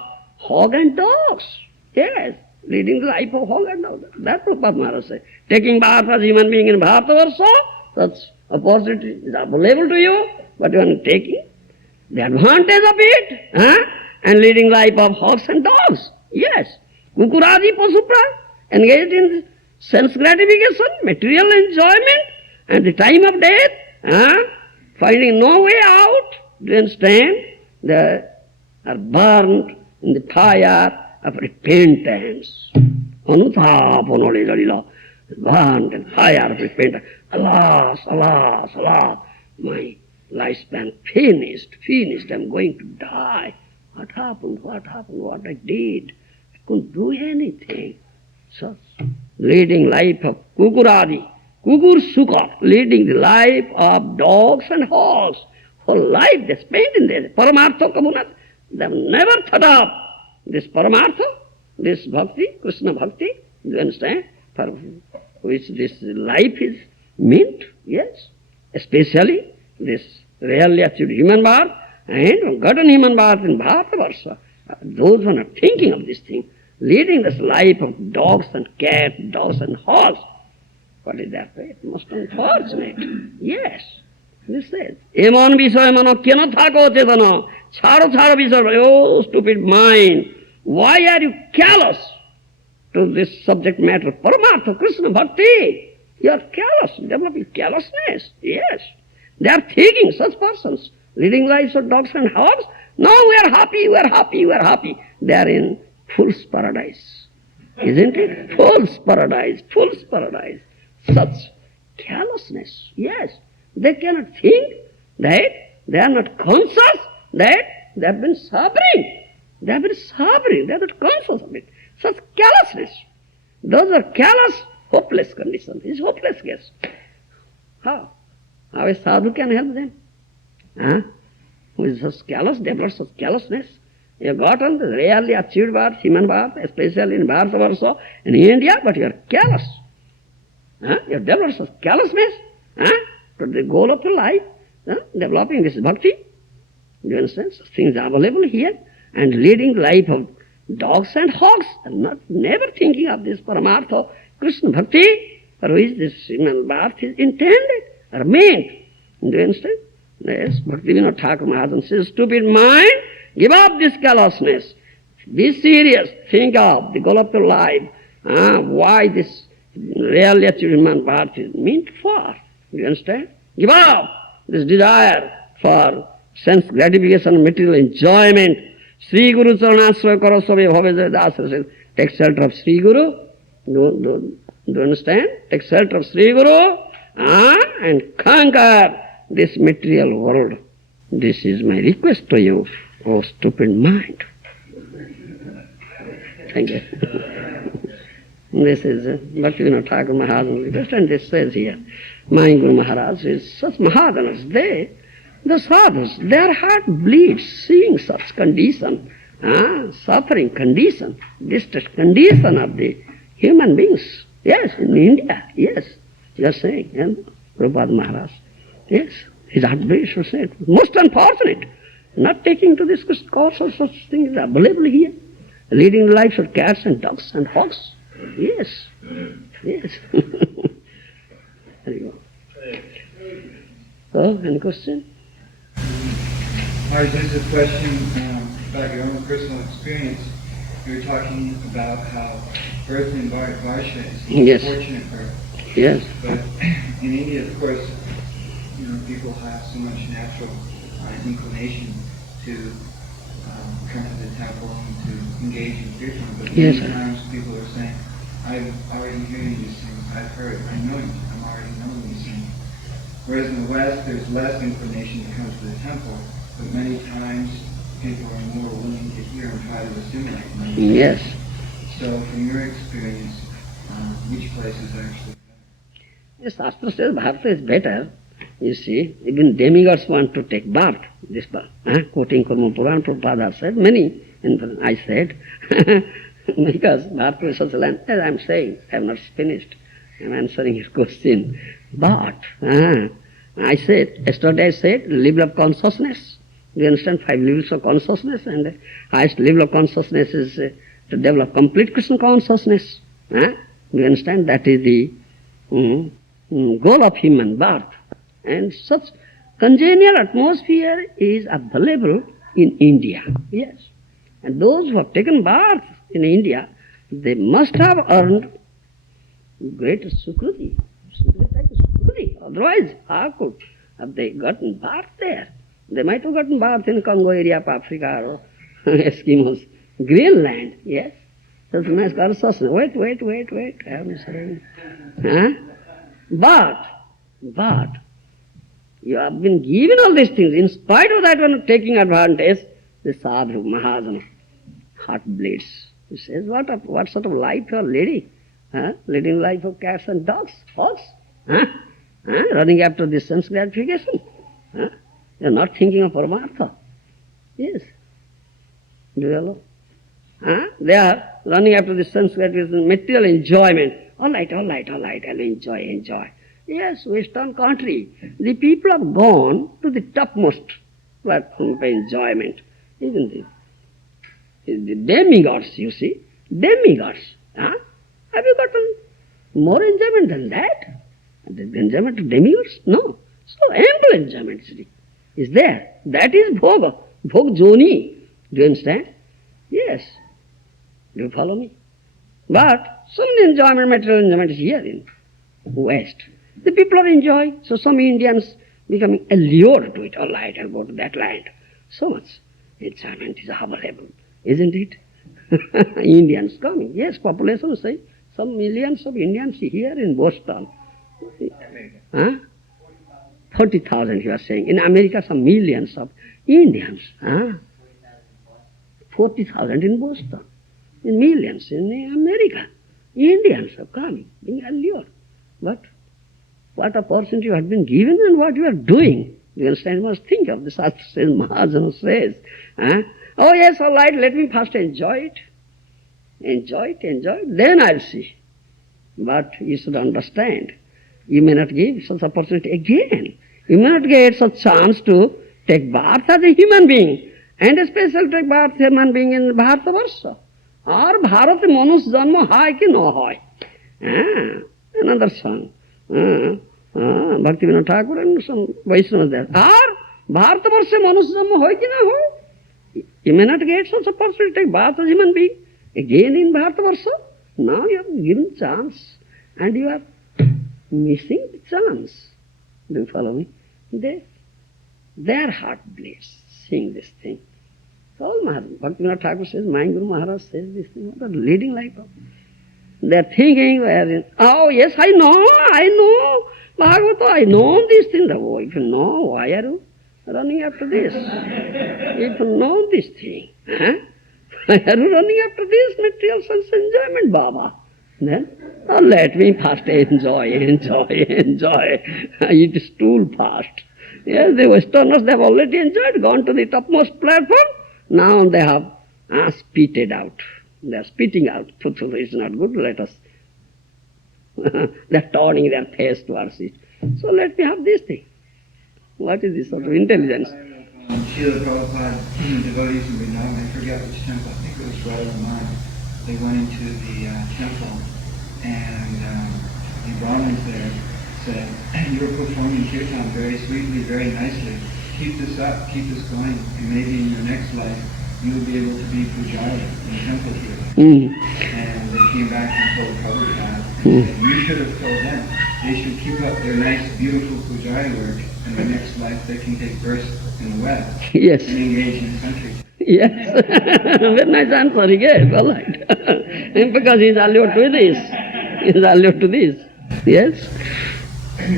hog and dogs yes leading the life of hog and dogs that Prabhupada Maharaj said taking birth as human being in Bharatavarsa such opportunity is available to you but you are taking the advantage of it and leading life of hogs and dogs yes kukuradi pashu praya engaged in sense gratification material enjoyment and the time of death, finding no way out, do you understand? They are burned in the fire of repentance. Anuthapanole jalila, burned in fire of repentance. Alas, alas, alas, my lifespan finished, I'm going to die. What happened, what I did? I couldn't do anything. So, leading life of kukuradi, Kukur Sukha, leading the life of dogs and hogs. Whole life they spent in this. Paramartha Kamunat, they have never thought of this Paramartha, this Bhakti, Krishna Bhakti, do you understand? For which this life is meant, yes. Especially this rarely achieved human birth and gotten human birth in Bharatavarsa. Those who are not thinking of this thing, leading this life of dogs and cats, dogs and hogs. What is that way? Most unfortunate. Yes. This says, Eman Visaya Mano Kena Thako Chetana. Charo Charo Visaya. Oh, stupid mind. Why are you callous to this subject matter? Paramartha, Krishna Bhakti. You are callous, developing callousness. Yes. They are thinking, such persons, leading lives of dogs and hogs. No, we are happy. They are in fool's paradise. Isn't it? Fool's paradise. Such carelessness, yes. They cannot think that they are not conscious that they have been suffering. They are not conscious of it. Such carelessness. Those are callous, hopeless conditions. It's hopeless case. How a sadhu can help them? Who is such callous, develops such callousness? You have gotten the rarely achieved birth, human birth, especially in Bharatavarsa, in India, but you are callous. You have developed such callousness to the goal of your life, developing this bhakti. Do you understand? Such things are available here. And leading life of dogs and hogs, and never thinking of this Paramartha, Krishna Bhakti, for which this human birth is intended or meant. Do you understand? Yes, Bhaktivinoda Thakur Maharaj says, stupid mind, give up this callousness. Be serious. Think of the goal of your life. Why this rarely achieved human birth is meant for. You understand? Give up this desire for sense gratification, material enjoyment. Sri Guru Charanasraya Karasabe Bhavajaya Dasa says, take shelter of Sri Guru. Do you understand? Take shelter of Sri Guru and conquer this material world. This is my request to you, oh stupid mind. Thank you. This is Bhaktivinoda Thakur Mahajan's request, and this says here, my Guru Maharaj is such Mahajanas, the sadhus, their heart bleeds seeing such condition, suffering condition, distress condition of the human beings. Yes, in India, yes, you are saying, and Prabhupada Maharaj, yes, his heart bleeds to say it. Most unfortunate, not taking to this course or such things available here, leading the lives of cats and dogs and hogs. Yes, yes. There you go. So, any question? Maharaj, this is a question about your own personal experience. You were talking about how birth in Varsha is Yes. fortunate birth. Yes. But in India, of course, people have so much natural inclination to come to the temple and to engage in kirtan. But Yes, many sir. times people are saying, I'm already hearing these things, I've heard, I know you, I'm already knowing these things. Whereas in the West, there's less inclination to come to the temple, but many times people are more willing to hear and try to assimilate. Yes. So from your experience, which place is actually better? The Shastra says Bharata is better. You see, even demigods want to take birth. This birth. Quoting Kurma Puran, Prabhupada said, many, and I said, because Bharata is such a land, as I'm saying, I have not finished. I'm answering his question. But, I said, yesterday I said, level of consciousness. You understand, 5 levels of consciousness, and the highest level of consciousness is to develop complete Krishna consciousness. You understand, that is the goal of human birth. And such congenial atmosphere is available in India. Yes. And those who have taken birth in India, they must have earned great sukruti. Otherwise, how could have they gotten birth there? They might have gotten birth in Congo area of Africa or Eskimos, Greenland, yes. That's a nice consciousness. Wait, I am saying. But, you have been given all these things. In spite of that, when you're taking advantage, the sadhu, Mahajana, heart bleeds. He says, what sort of life you are leading? Leading life of cats and dogs, hogs? Running after this sense gratification? You're not thinking of Paramartha. Yes. Do you know? They are running after this sense gratification, material enjoyment. All right, I'll enjoy. Yes, Western country, the people have gone to the topmost platform of enjoyment, isn't it? The demigods, you see, demigods. Have you gotten more enjoyment than that? The enjoyment of demigods? No. So ample enjoyment is there. That is bhoga, bhog joni. Do you understand? Yes. Do you follow me? But some enjoyment, material enjoyment is here in West. The people are enjoying, so some Indians becoming allured to it. All right, I'll go to that land. So much enjoyment is available, isn't it? Indians coming. Yes, population say some millions of Indians here in Boston. 40,000 you are saying. In America, some millions of Indians. 40,000 in Boston. In millions in America. Indians are coming, being allured. But what opportunity you have been given and what you are doing. You understand? You must think of this. Shastra says, Mahajana says, oh yes, all right, let me first enjoy it. Enjoy it, then I'll see. But you should understand, you may not give such opportunity again. You may not get such chance to take birth as a human being, and especially take birth as a human being in Bharatavarsha. Or Bharat Manus Janma hai ki no hai. Another song. Bhaktivinoda Thakur and some Vaishnavas there. Or Bharatavarsha Manus Janma hai ki na hai. You may not get such opportunity to take birth as a human being again in Bharatavarsha. Now you are given chance and you are missing the chance. Do you follow me? Their heart bleeds seeing this thing. All Maharaj. Bhaktivinoda Thakur says, my Guru Maharaj says this thing. What a leading light of. They are thinking, oh yes, I know. Bhagavata, I know these things. Oh, if you know, why are you running after this? If you know this thing, why are you running after this material sense enjoyment, Baba? Then, let me first enjoy. It is too fast. Yes, the Westerners, they have already enjoyed, gone to the topmost platform. Now they have spitted out. They are spitting out. It's not good, let us. They are turning their face towards it. So let me have this thing. What is this sort of intelligence? Srila Prabhupada, devotees in Vrindavan, I forget which temple, I think it was Radha. They went into the temple, and the Brahmins there said, "You're performing kirtan very sweetly, very nicely. Keep this up, keep this going, and maybe in your next life you'll be able to be pujari in the temple here." And they came back and told Prabhupada, and you should have told them they should keep up their nice, beautiful pujari work, and the next life they can take birth in the West Yes. and engage in country. Yes. Very nice answer he gave. All right. Because he is allured to this. Yes.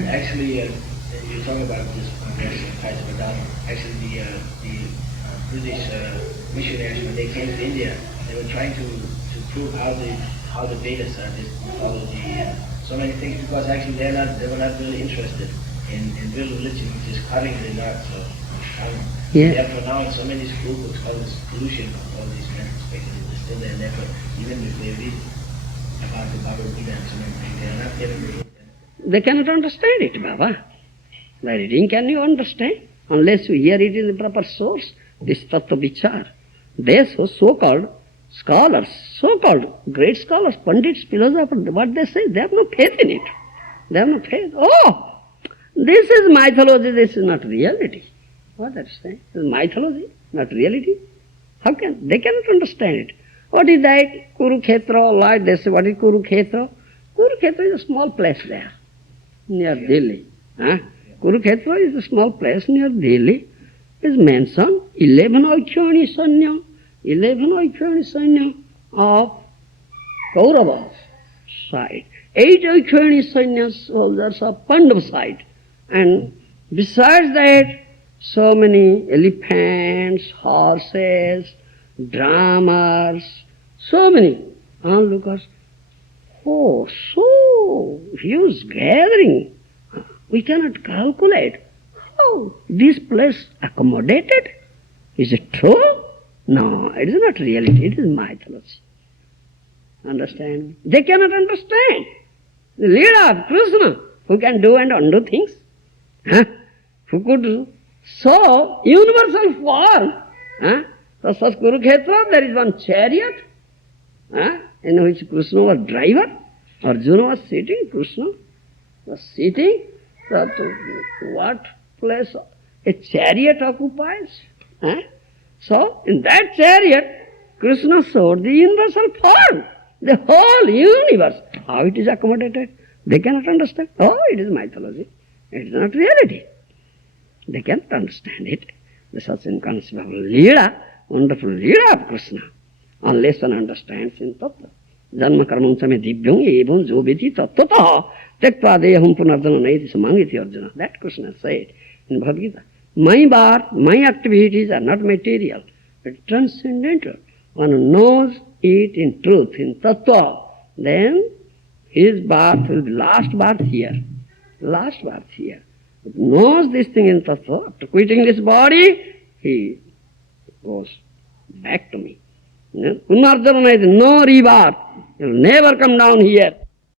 Actually, you're talking about this Kaiservedanta. Actually, the British missionaries, when they came to India, they were trying to prove how the Vedas are, this mythology, so many things, because actually they were not really interested in real religion, which is cutting the nuts of karma. Yeah. They have pronounced so many school books called this pollution of all these methods, basically. They're still there, never, even if they read about the Bhagavad Gita and so many things, they are not getting rid of them. They cannot understand it, Baba. By reading can you understand? Unless you hear it in the proper source, this Tattva Vichar. They so-called scholars, so-called great scholars, pundits, philosophers, what they say, they have no faith in it. They have no faith. Oh, this is mythology, this is not reality. What are you saying? This is mythology, not reality. How can? They cannot understand it. What is that? Kurukshetra, like they say, what is Kurukshetra? Kurukshetra is a small place there, near Delhi. Kurukshetra is a small place near Delhi. Is mentioned 11 Aikyani Sanya of Kauravas side, 8 Aikyani Sanya soldiers of Pandav side, and besides that, so many elephants, horses, drummers, so many onlookers. Oh, so huge gathering. We cannot calculate. How this place accommodated? Is it true? No, it is not reality, it is mythology. Understand? They cannot understand. The leader of Krishna, who can do and undo things, who could show universal form. So such Kurukshetra, there is one chariot in which Krishna was driver, Arjuna was sitting, Krishna was sitting. What place a chariot occupies? So in that chariot, Krishna showed the universal form, the whole universe. How it is accommodated? They cannot understand. Oh, it is mythology. It is not reality. They cannot understand it. The such inconceivable Leela, wonderful Leela of Krishna, unless one understands in Tattva. Janma karmam same divyam evam joviti tattvataha tektva deyaham punarjana naiti samangiti Arjuna. That Krishna said in Bhagavad Gita. My birth, my activities are not material, but transcendental. One knows it in truth, in Tattva. Then his birth will be last birth here. Last birth here. He knows this thing in Tattva. After quitting this body, he goes back to me. Punarjana is no rebirth. He will never come down here